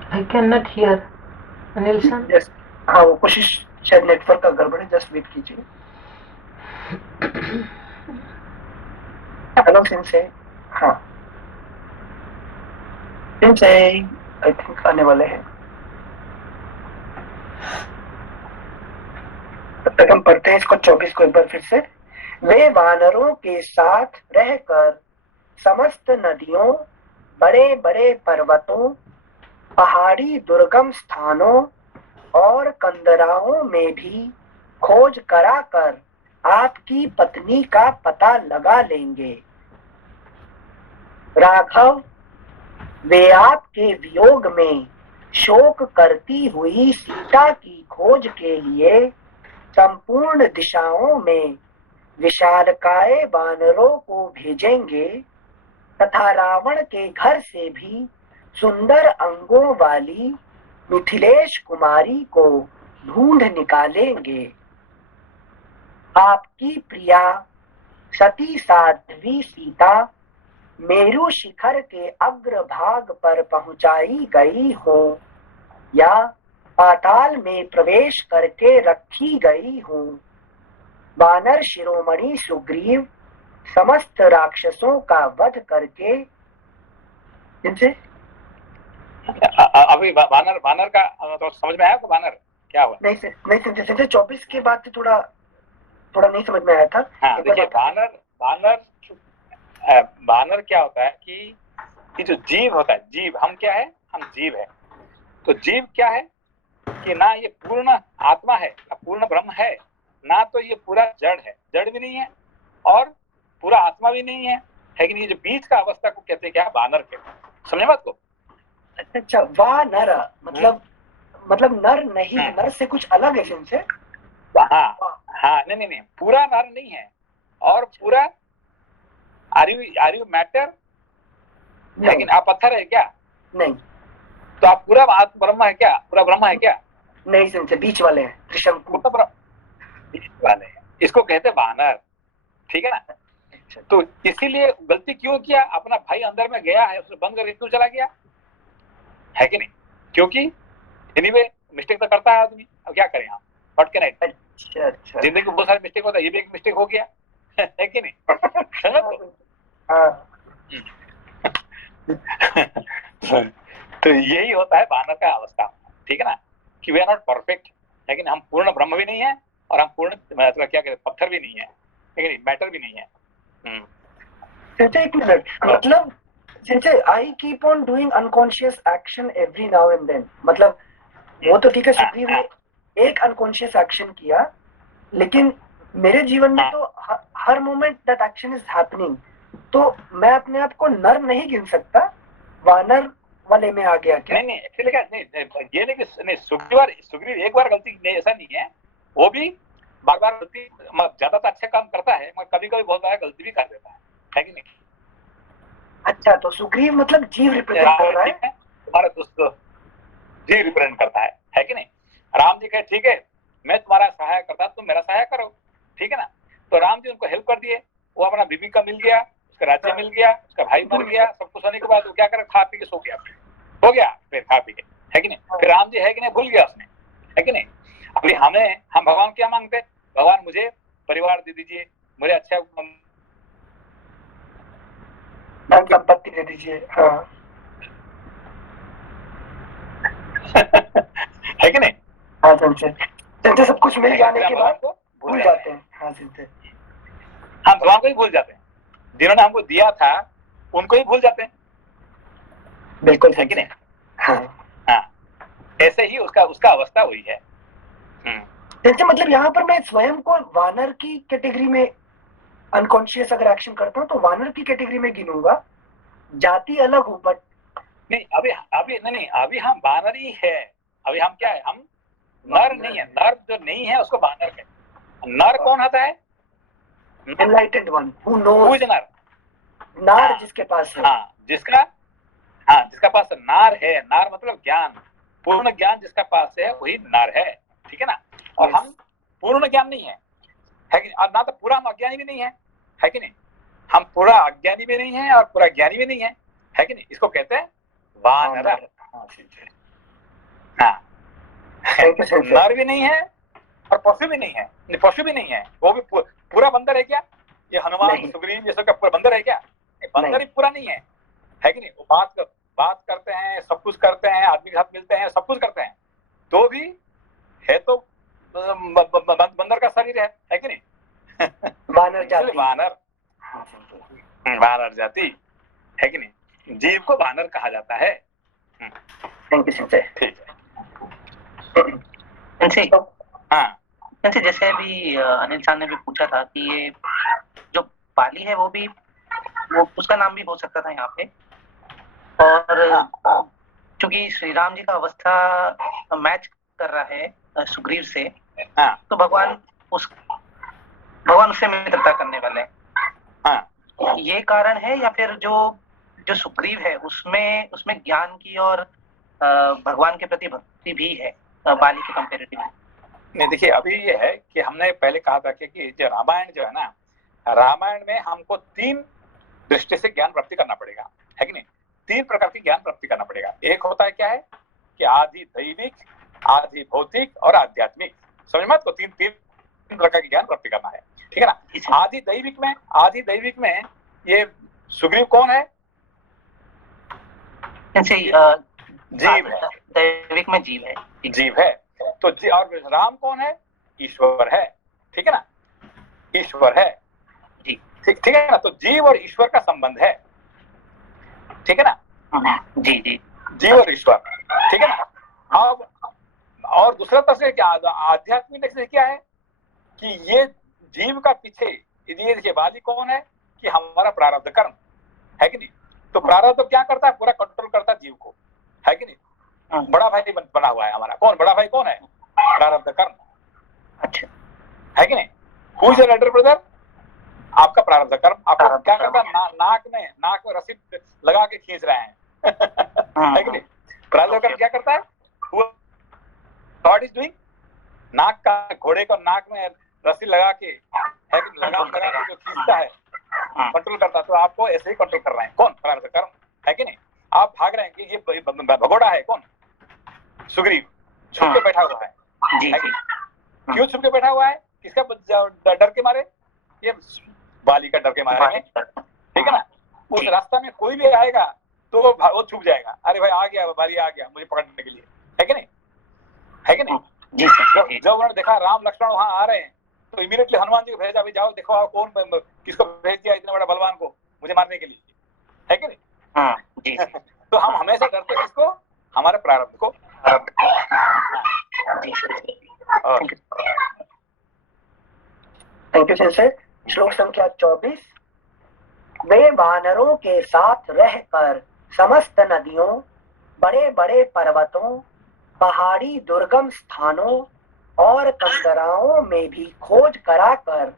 I cannot hear. Anil sir. Yes. हाँ, वो कोशिश शायद नेटवर्क का गड़बड़ है, जस्ट वेट कीजिए। हेलो सिंसे। हाँ सिंसे आई थिंक आने वाले हैं। तब तक हम पढ़ते हैं इसको 24 को एक बार फिर से। वे वानरों के साथ रहकर समस्त नदियों, बड़े बड़े पर्वतों, पहाड़ी दुर्गम स्थानों और कंदराओं में भी खोज कराकर आपकी पत्नी का पता लगा लेंगे। राघव, वे आपके वियोग में शोक करती हुई सीता की खोज के लिए संपूर्ण दिशाओं में विशालकाय वानरों को भेजेंगे तथा रावण के घर से भी सुंदर अंगों वाली मिथिलेश कुमारी को ढूंढ निकालेंगे। आपकी प्रिया सती साध्वी सीता मेरु शिखर के अग्रभाग पर पहुंचाई गई हो या पाताल में प्रवेश करके रखी गई हो, वानर शिरोमणि सुग्रीव समस्त राक्षसों का वध करके इनसे अभी वानर वानर का तो समझ में आया आपको? वानर क्या हुआ? नहीं समझे 24 के बाद से थोड़ा नहीं समझ में आया था। हाँ, देखिए वानर वानर वानर क्या होता है कि जो जीव होता है, जीव हम क्या है, हम जीव है। तो जीव क्या है कि ना ये पूर्ण आत्मा है, ना पूर्ण ब्रह्म है, ना तो ये पूरा जड़ है, जड़ भी नहीं है और पूरा आत्मा भी नहीं है कि नहीं। ये जो बीच का अवस्था को कहते हैं क्या? वानर कहते हैं। समझे बात को? अच्छा, वानर मतलब नर नहीं, नर से कुछ अलग है इनसे। हाँ, नहीं, पूरा नर नहीं है और पूरा आर यू मैटर, लेकिन आप पत्थर है क्या? नहीं। तो आप पूरा ब्रह्म है क्या? पूरा ब्रह्म है क्या? नहीं सिंचे, बीच वाले हैं, त्रिशंकु बीच वाले हैं, इसको कहते वानर। ठीक है ना? तो इसीलिए गलती क्यों किया? अपना भाई अंदर में गया है, उसने बंद करके क्यों चला गया है कि नहीं? क्योंकि एनीवे मिस्टेक तो करता है आदमी, अब क्या करें हम, व्हाट कैन आई। अच्छा, जिंदगी में बहुत सारे मिस्टेक होता है, ये भी एक मिस्टेक हो गया है कि नहीं? तो यही होता है वानर का अवस्था, ठीक है ना, कि वी आर नॉट परफेक्ट, लेकिन हम पूर्ण ब्रह्म भी नहीं है और हम पूर्ण मतलब क्या कहते हैं, पत्थर भी नहीं है, लेकिन मैटर भी नहीं है। एक मिनट, मतलब सिंचे I keep on doing unconscious action every now and then, मतलब वो तो ठीक है, सुग्रीव ने एक अनकॉन्शियस एक्शन किया, लेकिन मेरे जीवन में तो हर moment that action is happening, तो मैं अपने आप को नर नहीं गिन सकता, वानर वाले में आ गया क्या? नहीं एक्चुअली क्या, नहीं ये नहीं कि नहीं, सुग्रीव एक बार गलती नहीं, ऐसा नहीं है, वो भी बार बार गलती, ज्यादा तो अच्छा काम करता है मगर कभी कभी बहुत बड़ा गलती भी कर देता है कि नहीं? अच्छा, तो सुग्रीव मतलब जीव रिप्रेजेंट कर रहा है, तुम्हारा दोस्त जीव रिप्रेजेंट करता है कि नहीं? राम जी कहे ठीक है मैं तुम्हारा सहायक करता, तुम मेरा सहायक करो, ठीक है ना? तो राम जी उनको हेल्प कर दिए, वो अपना बीबी का मिल गया, उसका राज्य मिल गया, उसका भाई मर गया, सब कुछ होने के बाद वो क्या करे, खा पी के सो गया, हो गया फिर खा पी के, है कि नहीं? फिर राम जी है कि नहीं, भूल गया उसने, है कि नहीं? अभी हम भगवान क्या मांगते, भगवान मुझे परिवार दे दीजिए, मुझे अच्छा संपत्ति दे दीजिए, हाँ है कि नहीं? हाँ संजय सब कुछ मिल जाने के बाद भूल जाते हैं। हाँ संजय, हम भगवान को ही भूल जाते हैं, जिन्होंने हमको दिया था उनको ही भूल जाते हैं, बिल्कुल है कि नहीं? हाँ, ऐसे ही उसका अवस्था हुई है। जैसे मतलब यहाँ पर मैं स्वयं को वानर की कैटेगरी में अनकॉन्शियस अगर एक्शन करता हूँ तो वानर की कैटेगरी में गिनूंगा, जाति अलग हो, बट नहीं अभी हम वानर ही है, अभी हम क्या है, हम नर नहीं है, नर जो नहीं है उसको वानर कहते। नर कौन होता है? एनलाइटेंड वन हु नोज, नार जिसके पास है, जिसका पास नार है, नार मतलब ज्ञान, पूर्ण ज्ञान जिसका पास है वही नार है, ठीक है ना? और हम पूर्ण ज्ञान नहीं है कि और ना तो पूरा हम अज्ञानी भी नहीं है कि नहीं? हम पूरा अज्ञानी भी नहीं है और पूरा ज्ञानी भी नहीं है कि नहीं? इसको कहते हैं वानर। हाँ, नर भी नहीं है और पशु भी नहीं है, पशु भी नहीं है, वो भी पूरा बंदर है क्या? ये हनुमान सुग्रीव ये सब का पूरा बंदर है क्या? बंदर ही पूरा नहीं है कि नहीं? वो बात करते हैं, सब कुछ करते हैं, आदमी के साथ मिलते हैं, सब कुछ करते हैं, तो भी है तो बंदर का शरीर है कि नहीं? वानर जाति, वानर जाति है कि नहीं? जीव को वानर कहा जाता है। ठीक है। हाँ, जैसे अभी अनिल सर ने भी पूछा था कि ये जो पाली है वो उसका नाम भी हो सकता था यहाँ पे, और चूंकि श्री राम जी का अवस्था मैच कर रहा है सुग्रीव से, हाँ तो भगवान उससे मित्रता करने वाले हैं। हाँ ये कारण है, या फिर जो सुग्रीव है उसमें ज्ञान की और भगवान के प्रति भक्ति भी है बाली के कंपेरेटिव? नहीं, देखिए अभी ये है कि हमने पहले कहा था कि जो रामायण जो है ना, रामायण में हमको 3 दृष्टि से ज्ञान प्राप्ति करना पड़ेगा, है कि नहीं? 3 प्रकार की ज्ञान प्राप्ति करना पड़ेगा। एक होता है क्या है कि आदि दैविक, आदि भौतिक और आध्यात्मिक। समझ में आपको? 3 प्रकार की ज्ञान प्राप्ति करना है, ठीक है ना? आदि दैविक में ये सुग्रीव कौन है? जीव है। दैविक में जीव है। जीव है। तो और राम कौन है? ईश्वर है, ठीक है ना? ईश्वर है, ठीक है ना? तो जीव और ईश्वर का संबंध है, ठीक है ना? जी जी, जीव और ईश्वर, ठीक है ना? अब और दूसरा तरफ से क्या आध्यात्मिक से क्या है कि ये जीव का पीछे ये देखिए बाली कौन है कि हमारा प्रारब्ध कर्म, है कि नहीं? तो प्रारब्ध क्या करता है? पूरा कंट्रोल करता है जीव को, है कि नहीं? बड़ा भाई बना हुआ है हमारा। कौन बड़ा भाई? कौन है? प्रारब्ध कर्म, अच्छा, है कि नहीं? Who is your Elder brother? आपका प्रारब्ध कर्म। आपको क्या करता है? नाक में रस्सी लगा के खींच रहे हैं है कि नहीं? प्रारब्ध कर्म क्या करता है? गॉड इज डूइंग, नाक का घोड़े को नाक में रस्सी लगा के, है कि लगाम लगा के जो खींचता है, कंट्रोल करता है। तो आपको ऐसे ही कंट्रोल कर रहे हैं। कौन? प्रारब्ध कर्म, है कि नहीं? आप भाग रहे हैं कि ये भगोड़ा है। कौन? सुग्रीव छुप के बैठा हुआ है, जी जी। क्यों छुप के बैठा हुआ है? किसका डर के मारे? ये बाली का डर के मारे में, ठीक है ना? उस रास्ता में कोई भी आएगा तो वो छुप जाएगा। अरे भाई आ गया, बाली आ गया मुझे पकड़ने के लिए, है कि नहीं? है कि नहीं? जब उन्होंने देखा राम लक्ष्मण वहां आ रहे हैं तो इमीडिएटली हनुमान जी को भेजा, भाई जाओ देखो आओ कौन किसको भेज दिया इतने बड़ा बलवान को मुझे मारने के लिए, है कि नहीं? तो हम हमेशा डरते हैं किसको? हमारे प्रारब्ध को। Thank you sensor. श्लोक संख्या 24। वे वानरों के साथ रहकर समस्त नदियों, बड़े बड़े पर्वतों, पहाड़ी दुर्गम स्थानों और कंदराओं में भी खोज कराकर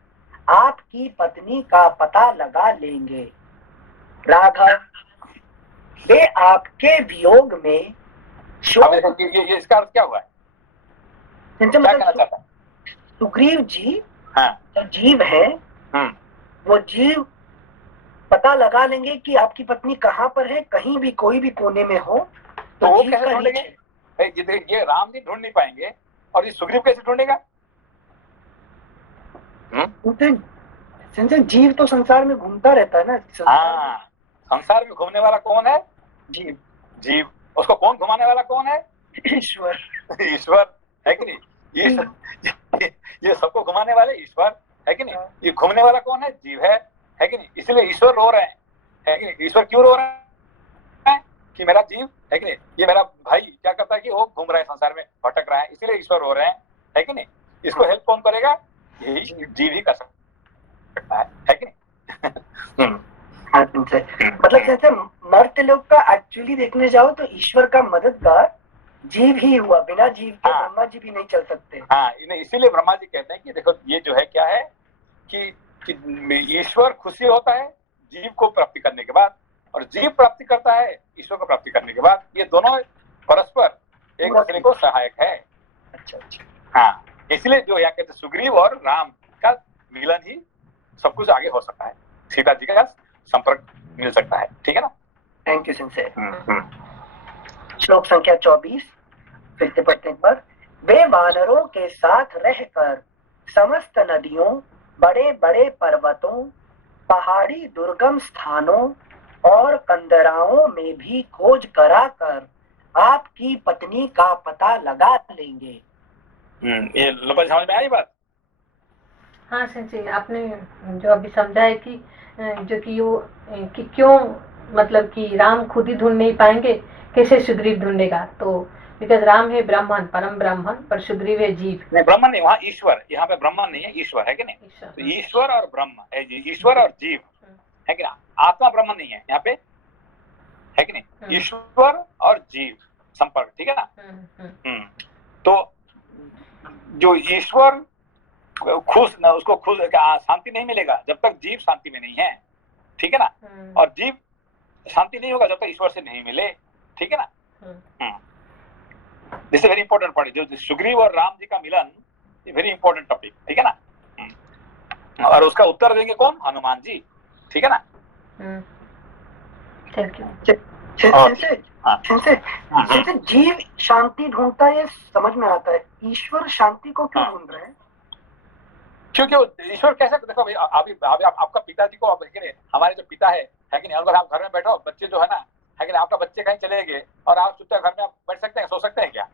आपकी पत्नी का पता लगा लेंगे। राघव, वे आपके वियोग में ये इसका अर्थ क्या हुआ है? क्या कहना चाहता है? सुग्रीव जी हाँ, जो जीव है वो जीव पता लगा लेंगे कि आपकी पत्नी कहाँ पर है, कहीं भी कोई भी कोने में हो तो वो जीव कैसे का ढूंढेंगे? ये राम जी ढूंढ नहीं पाएंगे और ये सुग्रीव कैसे ढूंढेगा? संजय, जीव तो संसार में घूमता रहता है ना। हाँ, संसार में घूमने वाला कौन है? जीव। उसको कौन घुमाने वाला कौन है? ईश्वर। ईश्वर, है कि नहीं? ये सबको घुमाने वाले ईश्वर, है कि नहीं? ये घूमने वाला कौन है? जीव है कि नहीं? इसलिए ईश्वर रो रहे हैं, है कि नहीं? ईश्वर क्यों रो रहे हैं कि मेरा जीव, है कि नहीं, ये मेरा भाई क्या करता है कि वो घूम रहा है संसार में, भटक रहा है, इसलिए ईश्वर रो रहे हैं, है कि नहीं? इसको हेल्प कौन करेगा? यही जीव ही कर सकता है कि नहीं? मतलब जैसे मर्त्य लोक का एक्चुअली देखने जाओ तो ईश्वर का मददगार जीव ही हुआ। बिना जीव के ब्रह्मा जी भी नहीं चल सकते। हाँ, इसीलिए ब्रह्मा जी कहते हैं कि देखो ये जो है क्या है कि ईश्वर खुशी होता है जीव को प्राप्ति करने के बाद, और जीव प्राप्ति करता है ईश्वर को प्राप्ति करने के बाद। ये दोनों परस्पर एक दूसरे को सहायक है। अच्छा। हाँ, इसलिए जो यहाँ कहते सुग्रीव और राम का मिलन ही सब कुछ आगे हो सकता है, सीता जी का संपर्क मिल सकता है, ठीक है ना? थैंक यू सिंसेर। श्लोक संख्या 24 फिर से पढ़ते एक बार। वे वानरों के साथ रहकर समस्त नदियों, बड़े बड़े पर्वतों, पहाड़ी दुर्गम स्थानों और कंदराओं में भी खोज कराकर आपकी पत्नी का पता लगा लेंगे। ये लोग समझ में आई बात? हाँ संजय, आपने जो अभी समझा है कि जो कि वो कि क्यों मतलब कि राम खुद ही ढूंढ नहीं पाएंगे, कैसे सुग्रीव ढूंढेगा? तो बिकॉज राम है ब्राह्मण, परम ब्राह्मण, पर सुग्रीव है जीव। नहीं, ब्राह्मण नहीं, वहाँ ईश्वर। यहाँ पे ब्राह्मण नहीं है, ईश्वर, है कि नहीं? तो ईश्वर और ब्रह्म, ईश्वर और जीव, है कि ना? आत्मा ब्राह्मण नहीं है यहाँ पे, है कि नहीं? ईश्वर और जीव संपर्क, ठीक है ना। हम्म। तो जो ईश्वर खुश ना, उसको खुश शांति नहीं मिलेगा जब तक जीव शांति में नहीं है, ठीक है ना। और जीव शांति नहीं होगा जब तक ईश्वर से नहीं मिले, ठीक है ना। This is very important point, जो सुग्रीव और राम जी का मिलन, वेरी इंपॉर्टेंट टॉपिक, ठीक है ना। और उसका उत्तर देंगे कौन? हनुमान जी, ठीक है ना। Thank you. जैसे जीव शांति ढूंढता है ये समझ में आता है, ईश्वर शांति को क्यों ढूंढ रहे हैं? क्योंकि ईश्वर कैसे, देखो भाई, अभी आपका पिताजी को, अब है हमारे जो पिता है कि नहीं, अगर आप घर में बैठो, बच्चे जो है ना, है कि नहीं, आपका बच्चे कहीं चले गए और आप चुपचाप घर में आप बैठ सकते हैं, सो सकते हैं क्या?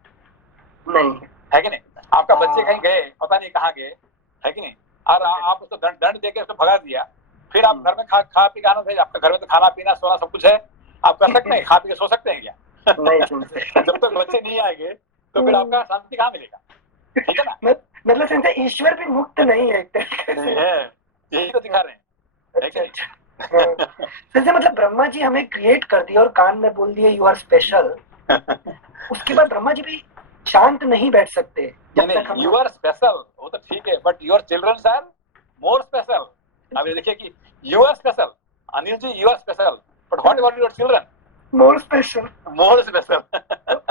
नहीं, है कि नहीं। आपका बच्चे कहीं गए, पता नहीं कहाँ गए, है कि नहीं, और आप उसको दंड देके उसको भगा दिया, फिर आप घर में खा पी खाना, आपका घर में तो खाना पीना सोना सब कुछ है, आप कर सकते हैं, खा पी के सो सकते हैं क्या? जब तक बच्चे नहीं आएंगे तो फिर आपका शांति कहाँ मिलेगा, ठीक है ना। मतलब संजय, ईश्वर भी मुक्त नहीं है एक तरीके से। नहीं है, यही तो दिखा रहे हैं, है कि संजय, मतलब ब्रह्मा जी हमें क्रिएट कर दिया और कान में बोल दिए यू आर स्पेशल, उसके बाद ब्रह्मा जी भी शांत नहीं बैठ सकते जब तक हम। यू आर स्पेशल, वो तो ठीक है, but your children are more special. अब ये देखिए कि you are special, Anil ji you are special, but what about your children? More special. More special.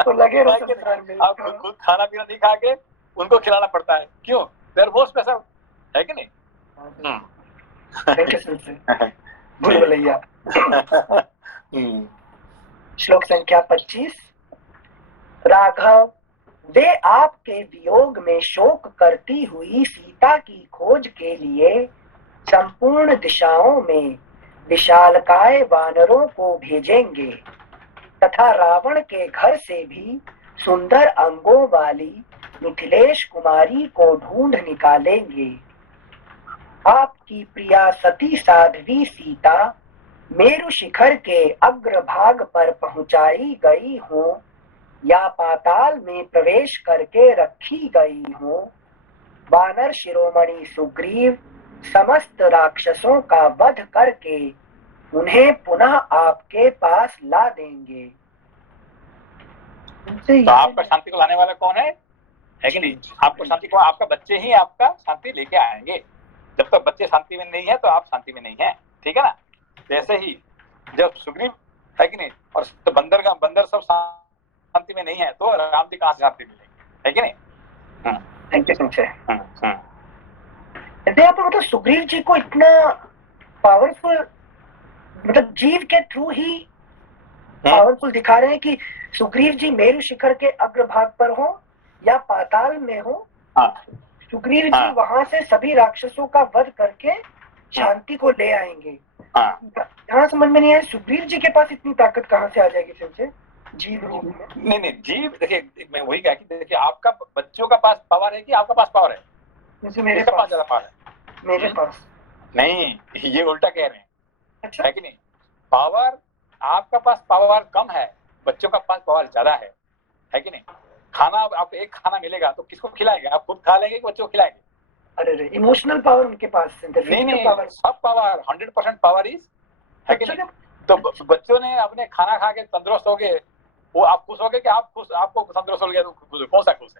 तो लगे रहो संसार में। आप खुद खाना पीना नहीं खा के उनको खिलाना पड़ता है, क्यों? दे आर मोर स्पेशल, है कि नहीं। Thank you Sanjay. भूल भुलैया। श्लोक संख्या 25। राघव, वे आपके वियोग में शोक करती हुई सीता की खोज के लिए संपूर्ण दिशाओं में विशालकाय वानरों को भेजेंगे तथा रावण के घर से भी सुंदर अंगों वाली मिथिलेश कुमारी को ढूंढ निकालेंगे। आपकी प्रिया सती साध्वी सीता मेरु शिखर के अग्रभाग पर पहुंचाई गई हो या पाताल में प्रवेश करके रखी गई हो, वानर शिरोमणि सुग्रीव समस्त राक्षसों का वध करके उन्हें पुनः आपके पास ला देंगे। तो आपका शांति को लाने वाला कौन है कि नहीं? आपको शांति को, आपका बच्चे ही आपका शांति लेके आएंगे। जब तक बच्चे शांति में नहीं है तो आप शांति में नहीं है, ठीक है ना। जैसे ही जब सुग्रीव, है कि नहीं, और तो बंदर सब शांति में नहीं है तो राम जी कहाँ से शांति मिलेगी, है कि नहीं। Thank you Sanjay. आप मतलब सुग्रीव जी को इतना पावरफुल, मतलब जीव के थ्रू ही पावरफुल दिखा रहे हैं कि सुग्रीव जी मेरु शिखर के अग्रभाग पर हो या पाताल में हो, सुग्रीव जी वहां से सभी राक्षसों का वध करके शांति को ले आएंगे। यहाँ समझ में नहीं आया, सुग्रीव जी के पास इतनी ताकत कहाँ से आ जाएगी संजय जीव रूप में? नहीं, जीव, देखिए मैं वही कहा कि देखिए आपका बच्चों का पास पावर है कि आपका पास पावर है? मेरे पास ज्यादा पावर है। मेरे पास नहीं, ये उल्टा कह रहे हैं। अच्छा, है कि नहीं। पावर, आपका पास पावर कम है, बच्चों का पास पावर ज्यादा है कि नहीं। खाना, आपको एक खाना मिलेगा तो किसको खिलाएंगे? आप खुद खा लेंगे कि बच्चों को खिलाएंगे? अरे इमोशनल पावर उनके पास नहीं, पावर, सब पावर 100% पावर इज, है कि नहीं। तो बच्चों ने अपने खाना खा के तंदुरुस्त हो गए, वो आप खुश हो गए कि आप खुश, आपको तंदुरुस्त हो गया तो खुश, कौन सा खुश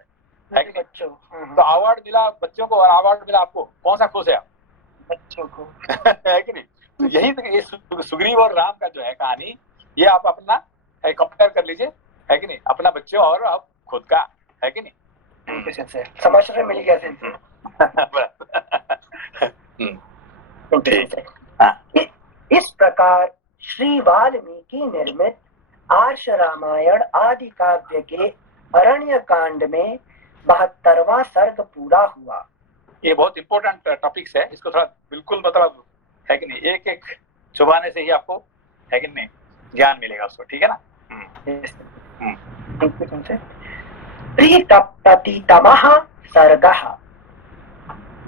है कि बच्चों? तो अवार्ड मिला बच्चों को और अवार्ड मिला आपको, कौन सा खुश है आप? बच्चों को। है कि नहीं। तो यही तो सुग्रीव और राम का जो है कहानी, ये आप अपना कंपेयर कर लीजिए, है कि नहीं, अपना बच्चों और आप खुद का, है कि नहीं। समझ रहे, मिल गया सेंस। इस प्रकार श्री वाल्मीकि निर्मित आर्ष रामायण आदि काव्य के अरण्य कांड में 72वां सर्ग पूरा हुआ। ये बहुत इंपॉर्टेंट टॉपिक्स है, इसको थोड़ा बिल्कुल मतलब, है कि नहीं, एक एक चुबाने से ही आपको, है कि नहीं, ज्ञान मिलेगा उसको, ठीक है ना। प्रीतप्ततितमः सर्गः।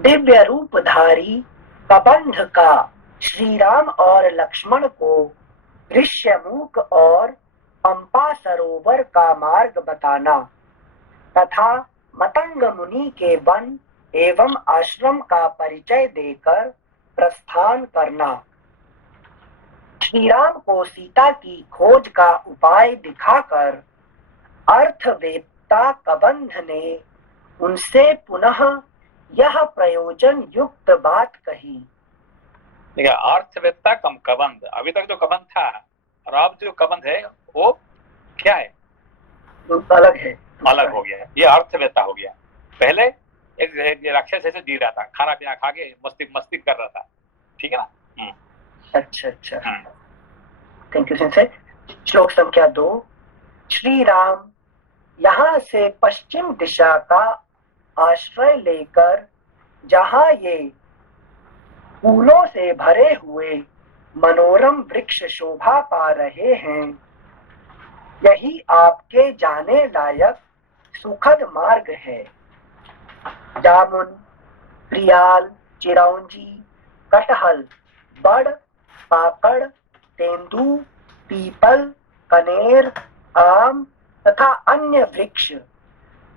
दिव्य रूपधारी कबंध का श्री राम और लक्ष्मण को ऋष्यमूक और पंपा सरोवर का मार्ग बताना तथा मतंग मुनि के वन एवं आश्रम का परिचय देकर प्रस्थान करना। श्री राम को सीता की खोज का उपाय दिखाकर अर्थवेत्ता कबंध ने उनसे पुनः यह प्रयोजन युक्त बात कही। देखिए, अर्थवेत्ता कम कबंध, अभी तक जो कबंध था और अब जो कबंध है वो क्या है? अलग है, अलग हो गया। ये अर्थवेत्ता हो गया। पहले एक राक्षस ऐसे जी रहा था, खाना पीना खा के मस्ती मस्ती कर रहा था, ठीक है ना। अच्छा अच्छा, थैंक यू सेंसे। श्लोक संख्या 2। श्री राम यहाँ से पश्चिम दिशा का आश्रय लेकर जहाँ ये फूलों से भरे हुए मनोरम वृक्ष शोभा पा रहे हैं, यही आपके जाने लायक सुखद मार्ग है। जामुन, प्रियाल, चिरौंजी, कटहल, बड़, पाकड़, तेंदू, पीपल, कनेर, आम तथा अन्य वृक्ष,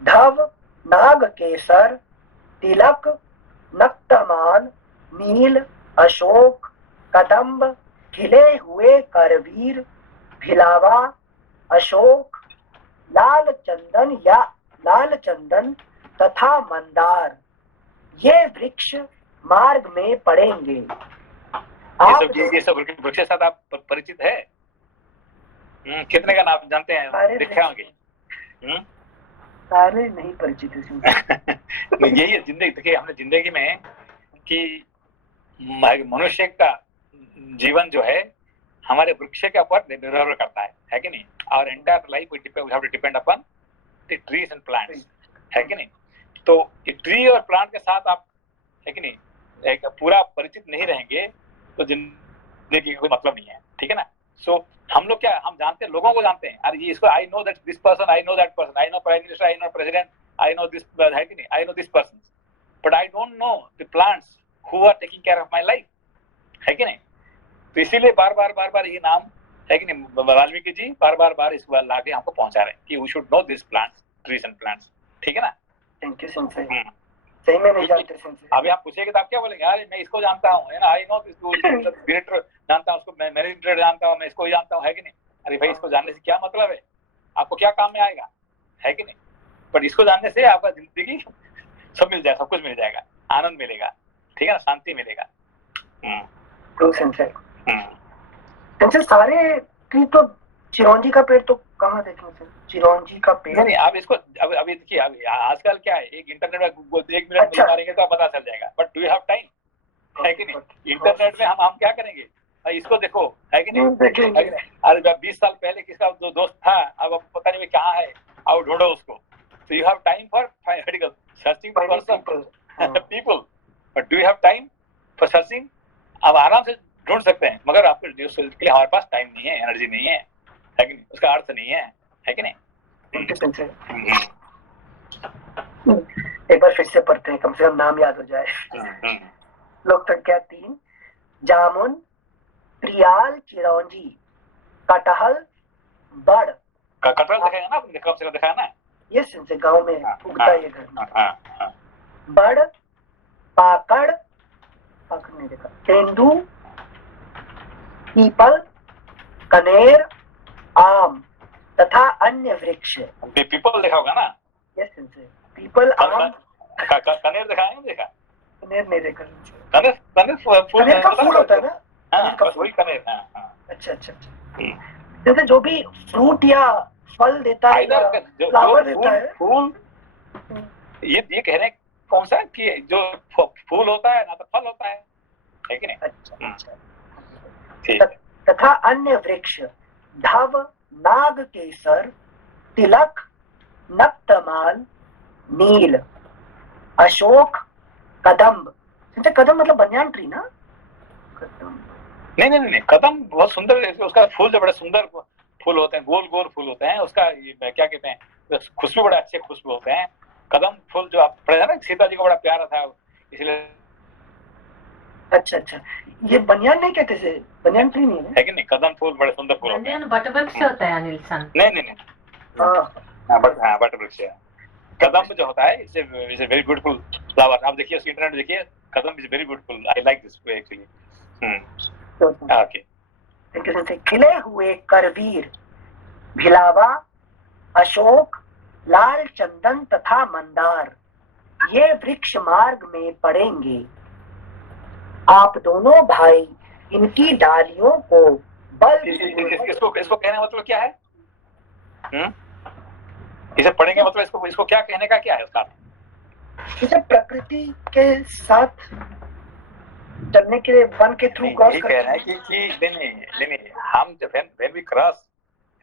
धव, नाग केसर, तिलक, नक्तमान, नील, अशोक, कदम्ब, खिले हुए करवीर, भिलावा, अशोक, लाल चंदन तथा मंदार, ये वृक्ष मार्ग में पड़ेंगे। ये सब वृक्ष के साथ आप परिचित है? कितने का नाम जानते हैं, देखे होंगे? सारे नहीं परिचित है। यही है जिंदगी। देखिए, हमने जिंदगी में कि मनुष्य का जीवन जो है हमारे वृक्ष के ऊपर निर्भर करता है कि नहीं? और entire life we have to depend upon the trees and plants, है कि नहीं? तो ये ट्री और प्लांट के साथ आप, है कि नहीं, एक पूरा परिचित नहीं रहेंगे तो जिंदगी का कोई मतलब नहीं है, ठीक है ना। सो हम लोग क्या, हम जानते हैं, लोगों को जानते हैं, अरे ये इसको I know that this person, I know that person, I know prime minister, I know president, I know this, है कि नहीं, I know this person, but I don't know the plants who are taking care of my life, है कि नहीं। तो इसीलिए बार बार ये नाम, है कि नहीं, वाल्मीकि जी बार इसको लाके हमको पहुंचा रहे हैं कि we should know this plants, trees and plants, ठीक है ना। Thank you sensei. सही में नहीं जानते सेंसे। अभी आप पूछेंगे तो आप क्या बोलेंगे? यार मैं इसको जानता हूँ, है ना, आई नो दिस डायरेक्टर जानता हूँ, उसको मैं मैनेजिंग डायरेक्टर जानता हूँ, मैं इसको ही जानता हूँ, है कि नहीं। अरे भाई, इसको जानने से क्या मतलब है? आपको क्या काम में आएगा, है कि नहीं। बट इसको जानने से आपका जिंदगी सब मिल जाएगा, सब कुछ मिल जाएगा, आनंद मिलेगा, ठीक है ना, शांति मिलेगा। तो सेंसे सारे ट्री तो, चिरौंजी का पेड़ तो कहाँ देखेंगे सर? चिरौंजी का पेड़ नहीं, आप इसको अभी देखिए, आजकल क्या है, एक इंटरनेट में 1 मिनट में मारेंगे तो पता चल जाएगा, but do you have time, है कि नहीं। इंटरनेट में हम क्या करेंगे, इसको देखो, है कि नहीं। अरे 20 साल पहले किसका दोस्त था, अब पता नहीं कहाँ है, आओ ढूंढो उसको। तो you have time for searching for person people, but do you have time for searching? आप आराम से ढूंढ सकते हैं, मगर आपके लिए हमारे पास टाइम नहीं है, एनर्जी नहीं है कि नहीं, उसका अर्थ नहीं है कि नहीं। एक बार फिर से पढ़ते हैं, कम से कम नाम याद हो जाए। श्लोक संख्या 3। जामुन, प्रियाल, चिरौंजी, कटहल, बड़। कटहल दिखाया ना आपने, कब से दिखाया ना? यस, इनसे गांव में उगता है ये घर। बड़, पाकड़ नहीं देखा, तेंदू, पीपल, कनेर, आम तथा अन्य वृक्ष। पीपल देखा होगा ना? यस इनसे पीपल, आम। कनेर देखा है? देखा? कनेर नहीं देखा। कनेर फूल का फूल होता है ना? हाँ, वही कनेर। अच्छा। जैसे जो भी फ्रूट या फल देता है, फ्लावर देता है, फूल, ये कह रहे हैं कौन सा, कि जो फूल होता है ना तो फल होता है कि नहीं। अच्छा। तथा अन्य वृक्ष, धव, नाग केसर, तिलक, नक्तमाल, नील, अशोक, कदम्ब। कदम मतलब बनियान ट्री ना? नहीं, कदम बहुत सुंदर, उसका फूल जो बड़े सुंदर फूल होते हैं, गोल गोल फूल होते हैं, उसका क्या कहते हैं, खुशबू बड़े अच्छे खुशबू होते हैं। कदम फूल जो आप पढ़े ना, सीता जी को बड़ा प्यारा था, इसलिए। अच्छा, ये बनियान नहीं कहते से, बनियान ट्री नहीं है कि नहीं। कदम फूल बड़े सुंदर फूल होते हैं। वटवृक्ष होता है अनिल सन। नहीं। वटवृक्ष। कदम जो होता है, इट्स वेरी ब्यूटीफुल फ्लावर। आप देखिए, उसकी इंटरनेट देखिए, kadam is very beautiful, I like this actually. Okay. खिले हुए करवीर, भिलावा, अशोक, लाल चंदन तथा मंदार ये वृक्ष मार्ग में पड़ेंगे। आप दोनों भाई इनकी डालियों को इसको इसको कहने का मतलब क्या है? इसे पढ़ेंगे मतलब इसको क्या कहने का क्या है उसका? इसे प्रकृति के साथ चलने के लिए वन के थ्रू क्रॉस कह रहे हैं कि नहीं हम जब व्हेन वी क्रॉस,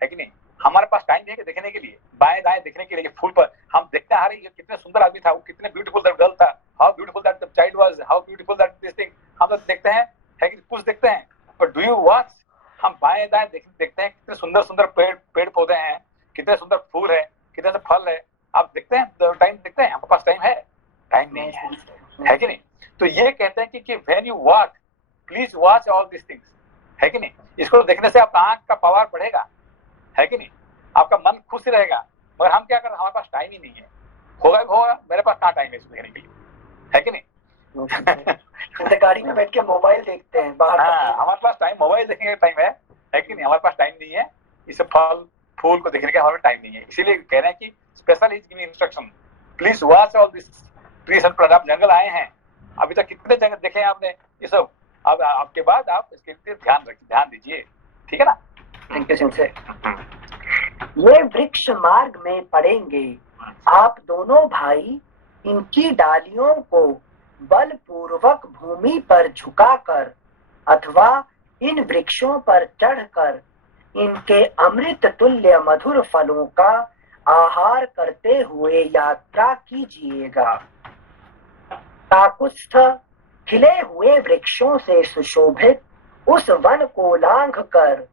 है कि नहीं, हमारे पास टाइम नहीं है देखने के लिए, बाएं दाएं देखने के लिए, फूल पर हम देखते हैं, अरे ये कितने सुंदर आदमी था, वो कितने ब्यूटीफुल दैट गर्ल था, how beautiful that the child was, how beautiful that this thing, हम तो देखते हैं, है कि कुछ देखते हैं, बट डू यू वॉच? हम बाएं दाएं देखते हैं कितने सुंदर सुंदर पेड़ पौधे हैं, कितने सुंदर फूल है, कितने से फल है, आप देखते हैं, टाइम देखते हैं, आपके पास टाइम है? टाइम नहीं है कि नहीं? तो ये कहते हैं कि when you walk please watch all this things, है कि नहीं? इसको देखने से आपका आंख का पावर बढ़ेगा, है कि नहीं? आपका मन खुश रहेगा। मगर हम क्या कर रहे हैं, हमारे पास टाइम ही नहीं है। होगा मेरे पास कहाँ टाइम है इसको देखने के लिए, है कि नहीं? गाड़ी में बैठ के मोबाइल देखते हैं बाहर। हाँ, हमारे पास टाइम मोबाइल देखने का टाइम है कि नहीं? हमारे पास टाइम नहीं है इसे फल फूल को देखने का, हमारे टाइम नहीं है। इसीलिए कह रहे हैं कि special is giving instruction, please watch all this trees and plants. आप जंगल आए हैं, अभी तक कितने जंगल देखे हैं आपने, ये सब अब आपके बाद आप इसके लिए ध्यान दीजिए, ठीक है ना? थैंक यू सिंसे। ये वृक्ष मार्ग में पड़ेंगे, आप दोनों भाई इनकी डालियों को बलपूर्वक भूमि पर झुकाकर अथवा इन वृक्षों पर चढ़कर इनके अमृत तुल्य मधुर फलों का आहार करते हुए यात्रा कीजिएगा। काकुत्स्थ खिले हुए वृक्षों से सुशोभित उस वन को लांघ कर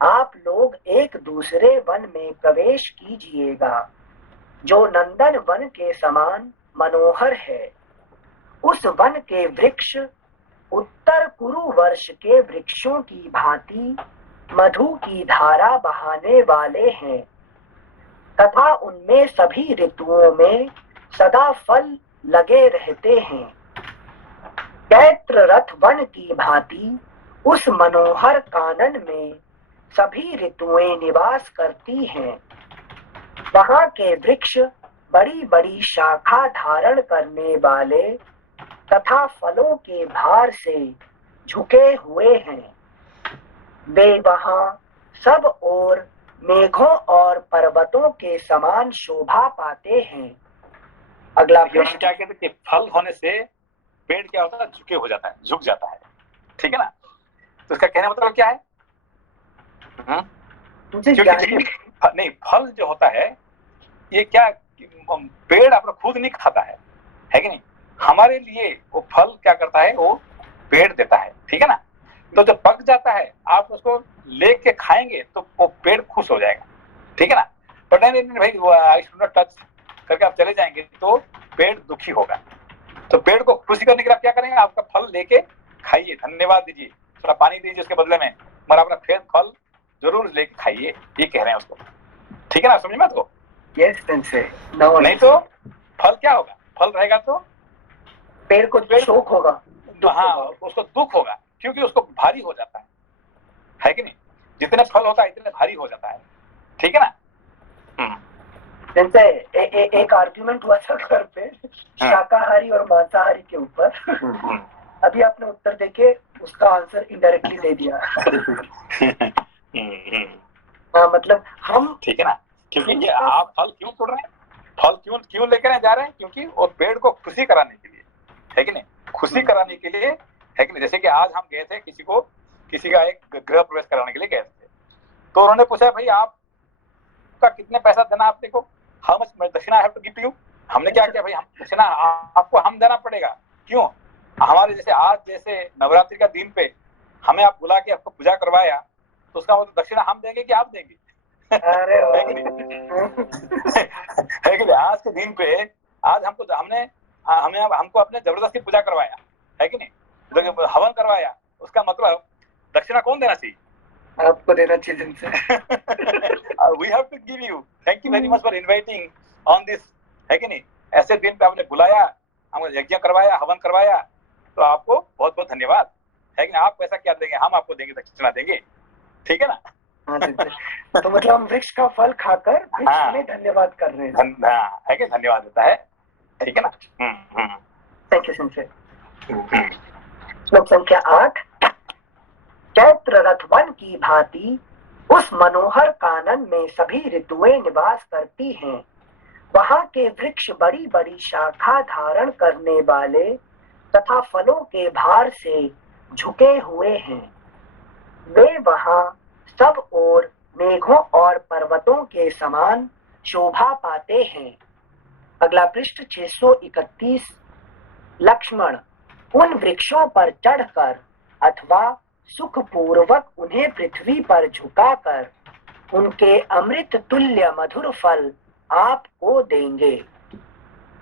आप लोग एक दूसरे वन में प्रवेश कीजिएगा, जो नंदन वन के समान मनोहर है। उस वन के वृक्ष उत्तर कुरु वर्ष के वृक्षों की भांति मधु की धारा बहाने वाले हैं तथा उनमें सभी ऋतुओं में सदा फल लगे रहते हैं। चैत्र रथ वन की भांति उस मनोहर कानन में सभी ऋतुएं निवास करती हैं। वहां के वृक्ष बड़ी बड़ी शाखा धारण करने वाले तथा फलों के भार से झुके हुए हैं। वे वहां सब ओर मेघों और पर्वतों के समान शोभा पाते हैं। अगला प्रश्न क्या कहते हैं कि फल होने से पेड़ क्या होता है, झुके हो जाता है, झुक जाता है, ठीक है ना? तो इसका कहने मतलब क्या है? नहीं, फल जो होता है ये क्या, पेड़ अपना खुद नहीं खाता है कि नहीं? हमारे लिए वो फल क्या करता है, वो पेड़ देता है, ठीक है ना? तो जब पक जाता है आप उसको लेके खाएंगे तो वो पेड़ खुश हो जाएगा, ठीक है ना? बट नहीं भाई आई शुड नॉट टच करके आप चले जाएंगे तो पेड़ दुखी होगा। तो पेड़ को खुशी करने के लिए आप क्या करेंगे, आपका फल लेके खाइए, धन्यवाद दीजिए, थोड़ा पानी दीजिए उसके बदले में, मगर अपना फल जरूर लेके खाइए, ये कह रहे हैं उसको, ठीक है ना? समझ में आपको? यस से नहीं तो फल क्या होगा, फल रहेगा तो पेड़ को शोक होगा, हाँ, उसको दुख होगा क्योंकि उसको भारी हो जाता है कि नहीं? जितने फल होता है इतने भारी हो जाता है, ठीक है ना? जैसे एक आर्ग्यूमेंट हुआ था घर पे शाकाहारी और मांसाहारी के ऊपर। अभी आपने उत्तर देके उसका आंसर इनडायरेक्टली दे दिया। हाँ, मतलब हम, ठीक है ना? क्योंकि ये आप फल क्यों तोड़ रहे हैं, फल क्यों लेकर जा रहे हैं? क्योंकि वो पेड़ को खुशी कराने के लिए, है कि नहीं? खुशी कराने के लिए, है कि नहीं? जैसे कि आज हम गए थे किसी का एक गृह प्रवेश कराने के लिए गए थे, तो उन्होंने पूछा भाई आपका कितने पैसा देना आपने को, how much dakshina I have to give you. हमने क्या किया भाई, हम दक्षिणा आपको हम देना पड़ेगा। क्यों? हमारे जैसे नवरात्रि का दिन पे हमें आप बुला के आपको पूजा करवाया तो उसका मतलब दक्षिणा हम देंगे कि आप देंगे? अरे है कि नहीं? आज के दिन पे आज हमको अपने जबरदस्ती पूजा करवाया, है कि नहीं? तो हवन करवाया, उसका मतलब दक्षिणा कौन देना चाहिए? आपको देना चाहिए। We have to give you, thank you very much for inviting on this, है कि नहीं? ऐसे दिन पे आपने बुलाया, हमको यज्ञ करवाया, हवन करवाया, तो आपको बहुत बहुत धन्यवाद, है कि नहीं? आप पैसा क्या देंगे, हम आपको देंगे, दक्षिणा देंगे, ठीक है ना? हाँ संजय, तो मतलब हम वृक्ष का फल खाकर वृक्ष हाँ। में धन्यवाद कर रहे हैं। है कि धन्यवाद देता है, ठीक है ना। Thank you Sanjay. हम्म। श्लोक संख्या 8। चैत्र रथवन की भांति उस मनोहर कानन में सभी ऋतुएं निवास करती हैं। वहां के वृक्ष बड़ी बड़ी शाखा धारण करने वाले तथा फलों के भार से झुके हुए हैं। वे वहां सब ओर मेघों और पर्वतों के समान शोभा पाते हैं। अगला पृष्ठ 631। लक्ष्मण उन वृक्षों पर चढ़कर अथवा सुखपूर्वक उन्हें पृथ्वी पर झुकाकर उनके अमृत तुल्य मधुर फल आपको देंगे।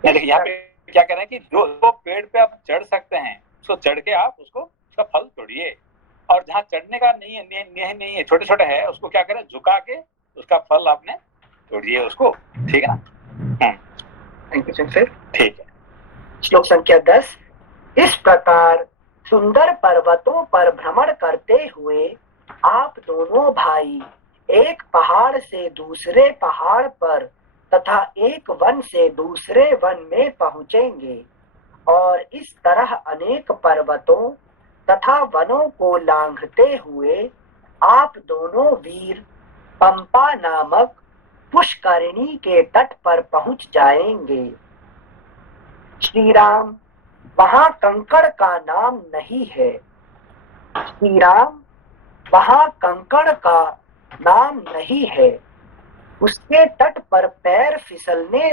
यहाँ पे क्या कह रहे हैं कि जो पेड़ पे आप चढ़ सकते हैं उसको चढ़ के आप उसको उसका फल तोड़िए, और जहाँ चढ़ने का नहीं है, छोटे छोटे है, उसको क्या करें, झुका के उसका फल आपने तोड़िए उसको, ठीक है ना। Thank you Sanjay. ठीक है। श्लोक संख्या 10। इस प्रकार सुंदर पर्वतों पर भ्रमण करते हुए आप दोनों भाई एक पहाड़ से दूसरे पहाड़ पर तथा एक वन से दूसरे वन में पहुंचेंगे, और इस तरह अनेक पर्वतों तथा वनों को लांघते हुए आप दोनों वीर पंपा नामक पुष्करिणी के तट पर पहुंच जाएंगे। श्री राम वहां कंकड़ का नाम नहीं है। श्री राम वहां कंकड़ का नाम नहीं है। उसके तट पर पैर फिसलने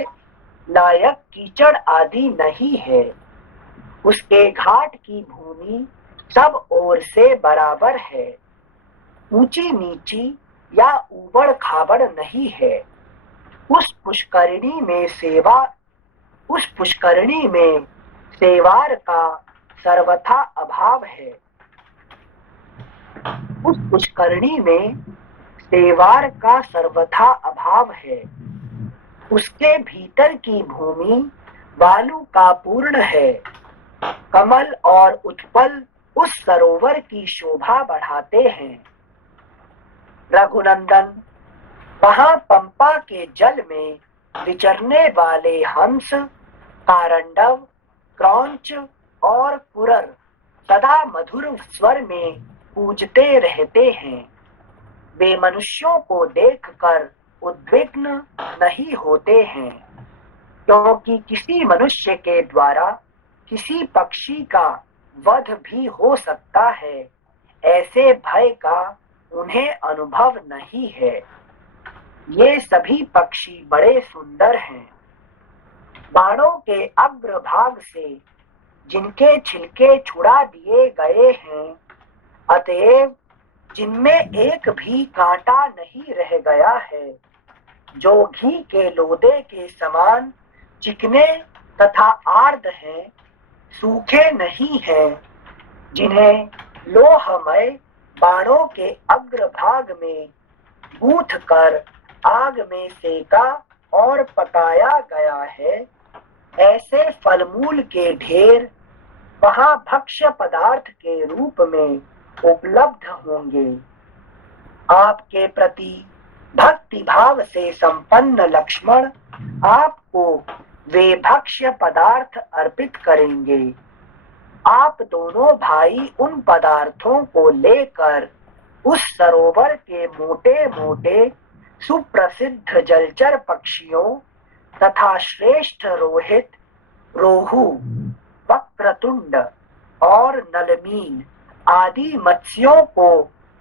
लायक कीचड़ आदि नहीं है। उसके घाट की भूमि सब ओर से बराबर है। ऊंची नीची या ऊबड़ खाबड़ नहीं है। उस पुष्करिणी में सेवार का सर्वथा अभाव है। उस पुष्करिणी में सेवार का सर्वथा अभाव है। उसके भीतर की भूमि बालू का पूर्ण है। कमल और उत्पल उस सरोवर की शोभा बढ़ाते हैं। रघुनंदन वहां पंपा के जल में विचरने वाले हंस, कारंडव, क्रौंच और कुरर सदा मधुर स्वर में पूजते रहते हैं। वे मनुष्यों को देखकर उद्विग्न नहीं होते हैं, क्योंकि किसी मनुष्य के द्वारा किसी पक्षी का वध भी हो सकता है, ऐसे भय का उन्हें अनुभव नहीं है। ये सभी पक्षी बड़े सुंदर हैं। बाणों के अग्रभाग से जिनके छिलके छुड़ा दिए गए हैं, अतएव जिनमें एक भी कांटा नहीं रह गया है, जो घी के लोदे के समान चिकने तथा आर्द्र हैं, सूखे नहीं हैं, जिन्हें लोहमय बाणों के अग्रभाग में गूंथ कर आग में सेका और पकाया गया है, ऐसे फलमूल के ढेर वहां भक्ष्य पदार्थ के रूप में उपलब्ध होंगे। आपके प्रति भक्ति भाव से संपन्न लक्ष्मण आपको वे भक्ष्य पदार्थ अर्पित करेंगे। आप दोनों भाई उन पदार्थों को लेकर उस सरोवर के मोटे मोटे सुप्रसिद्ध जलचर पक्षियों तथा श्रेष्ठ रोहित, रोहू, वक्रतुंड और नलमीन आदि मत्स्यों को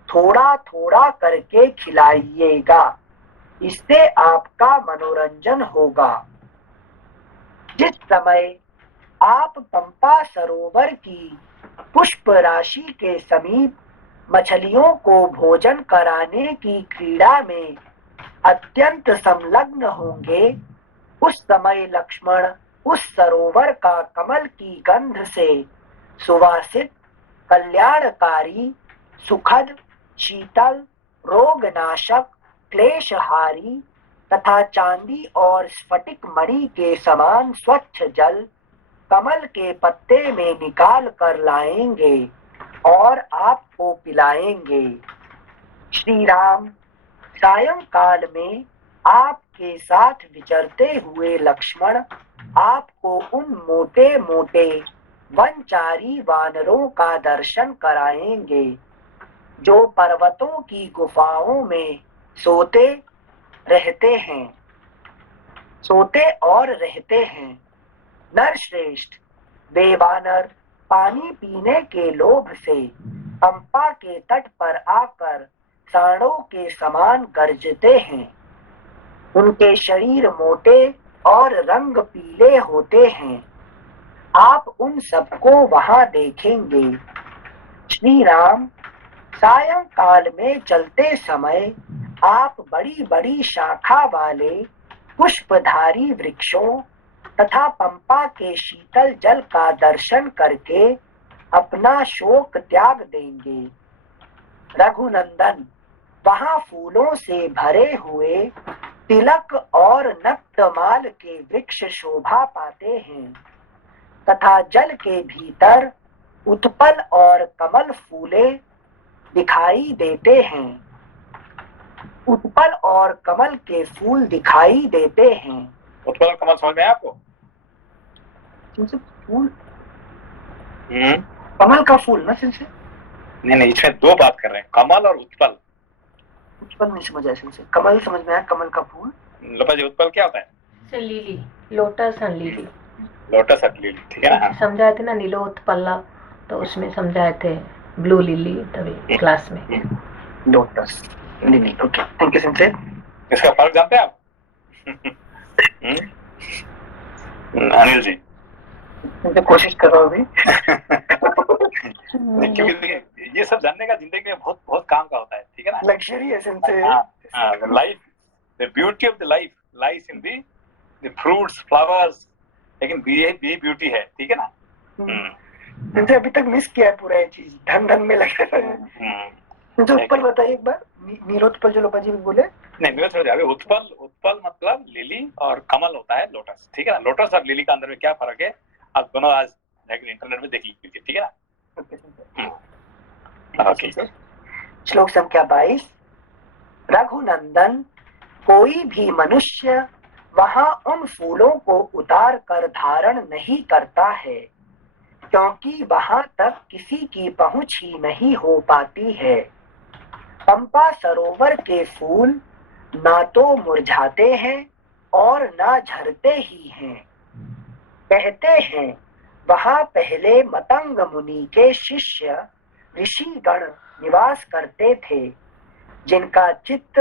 थोड़ा थोड़ा करके खिलाइएगा। इससे आपका मनोरंजन होगा। जिस समय आप पंपा सरोवर की पुष्प राशि के समीप मछलियों को भोजन कराने की क्रीड़ा में अत्यंत संलग्न होंगे, उस समय लक्ष्मण उस सरोवर का कमल की गंध से सुवासित, कल्याणकारी, सुखद, शीतल, रोगनाशक, क्लेशहारी तथा चांदी और स्फटिक मणि के समान स्वच्छ जल कमल के पत्ते में निकाल कर लाएंगे और आपको पिलाएंगे। श्री राम सायंकाल में आपके साथ विचरते हुए लक्ष्मण आपको उन मोटे मोटे वनचारी वानरों का दर्शन कराएंगे जो पर्वतों की गुफाओं में सोते और रहते हैं। नरश्रेष्ठ, वे वानर पानी पीने के लोभ से पंपा के तट पर आकर सांडों के समान गरजते हैं। उनके शरीर मोटे और रंग पीले होते हैं। आप उन सबको वहां देखेंगे। श्री राम, सायंकाल में चलते समय आप बड़ी बड़ी शाखा वाले पुष्पधारी वृक्षों तथा पंपा के शीतल जल का दर्शन करके अपना शोक त्याग देंगे। रघुनंदन, वहां फूलों से भरे हुए तिलक और नक्तमाल के वृक्ष शोभा पाते हैं तथा जल के भीतर उत्पल और कमल फूले दिखाई देते हैं। उत्पल और कमल के फूल दिखाई देते हैं। उत्पल और कमल समझ में आया आपको? फूल, कमल का फूल ना सिंसे? नहीं, इसमें दो बात कर रहे हैं, कमल और उत्पल। उत्पल नहीं समझ आया सिंसे, कमल समझ में आया, कमल का फूल। लोपा जी, उत्पल क्या होता है? Lily, lotus and lily. Lotus and lily, ठीक है ना? समझाए थे ना नीलोत्पल्ला, तो उसमें समझाए थे ब्लू लिली तभी क्लास में। Lotus, lily, okay, thank you सिंसे। इसका फर्क जानते हैं आप? अनिल जी मैं कोशिश कर रहा हूँ अभी। क्योंकि ये सब जानने का जिंदगी में बहुत बहुत काम का होता है, ठीक है ना? लग्जरी है सिंसे। Life, the beauty of the life lies in the fruits, flowers, लेकिन ये ब्यूटी है, ठीक है ना? सिंसे अभी तक मिस किया है पूरा ये चीज, धन में लगा है। तो उत्पल बताइए एक बार, नीलोत्पल जो लोपा जी बोले। नहीं, मैं थोड़ा जावे। उत्पल मतलब लिली और कमल होता है लोटस, ठीक है ना? लोटस और लिली का अंदर में क्या फर्क है, आप दोनों आज इंटरनेट में देख लीजिए, ठीक है ना? ओके। श्लोक संख्या 22। रघुनंदन, कोई भी मनुष्य वहां उन फूलों को उतार कर धारण नहीं करता है, क्योंकि वहां तक किसी की पहुंच ही नहीं हो पाती है। पंपा सरोवर के फूल ना तो मुरझाते हैं और ना झरते ही हैं। कहते हैं वहां पहले मतंग मुनि के शिष्य ऋषिगण निवास करते थे, जिनका चित्त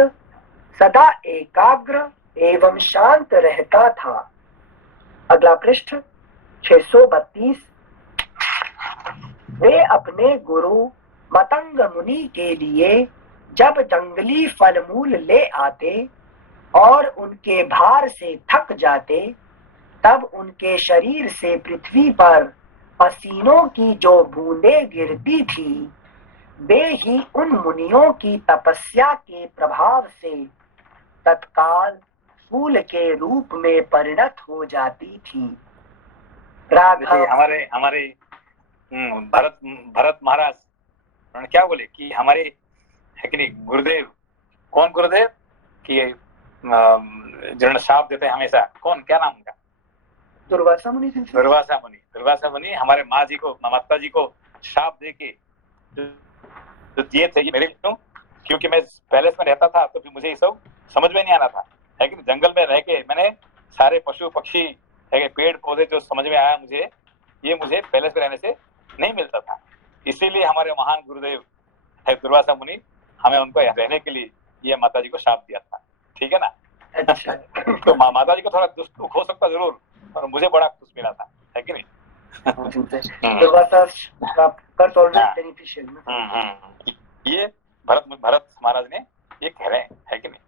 सदा एकाग्र एवं शांत रहता था। अगला पृष्ठ 632। वे अपने गुरु मतंग मुनि के लिए जब जंगली फल मूल ले आते और उनके भार से थक जाते, तब उनके शरीर से पृथ्वी पर पसीनों की जो बूंदें गिरती थी, वे ही उन मुनियों की तपस्या के प्रभाव से तत्काल फूल के रूप में परिणत हो जाती थी। राघव, हमारे भरत महाराज उन्होंने क्या बोले कि हमारे है कि नहीं गुरुदेव, कौन गुरुदेव कि जिन्होंने शाप देते हैं हमेशा, कौन, क्या नाम उनका? दुर्वासा मुनि। दुर्वासा मुनि हमारे माँ जी को, माता जी को शाप दे के तो ये थे मेरे क्यों, क्योंकि मैं पैलेस में रहता था तो फिर मुझे ये सब समझ में नहीं आना था, है कि जंगल में रह के मैंने सारे पशु पक्षी है, पेड़ पौधे जो समझ में आया मुझे, ये मुझे पैलेस में रहने से नहीं मिलता था। इसीलिए हमारे महान गुरुदेव है दुर्वासा मुनि, हमें उनको रहने के लिए ये माता जी को शाप दिया था, ठीक है ना? अच्छा। तो माता जी को थोड़ा दुख हो सकता जरूर, और मुझे बड़ा खुश मिला था, है कि नहीं? दुर्वासा श्राप कर्स ऑलवेज बेनिफिशियल। ये भरत महाराज ने ये कह रहे हैं, है कि नहीं?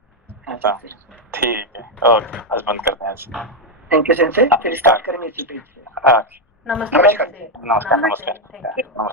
ठीक है, ओके, आज बंद करते हैं। थैंक यू सेंसे, फिर स्टार्ट करेंगे इसी पेज से। नमस्ते। नमस्कार। Thank you.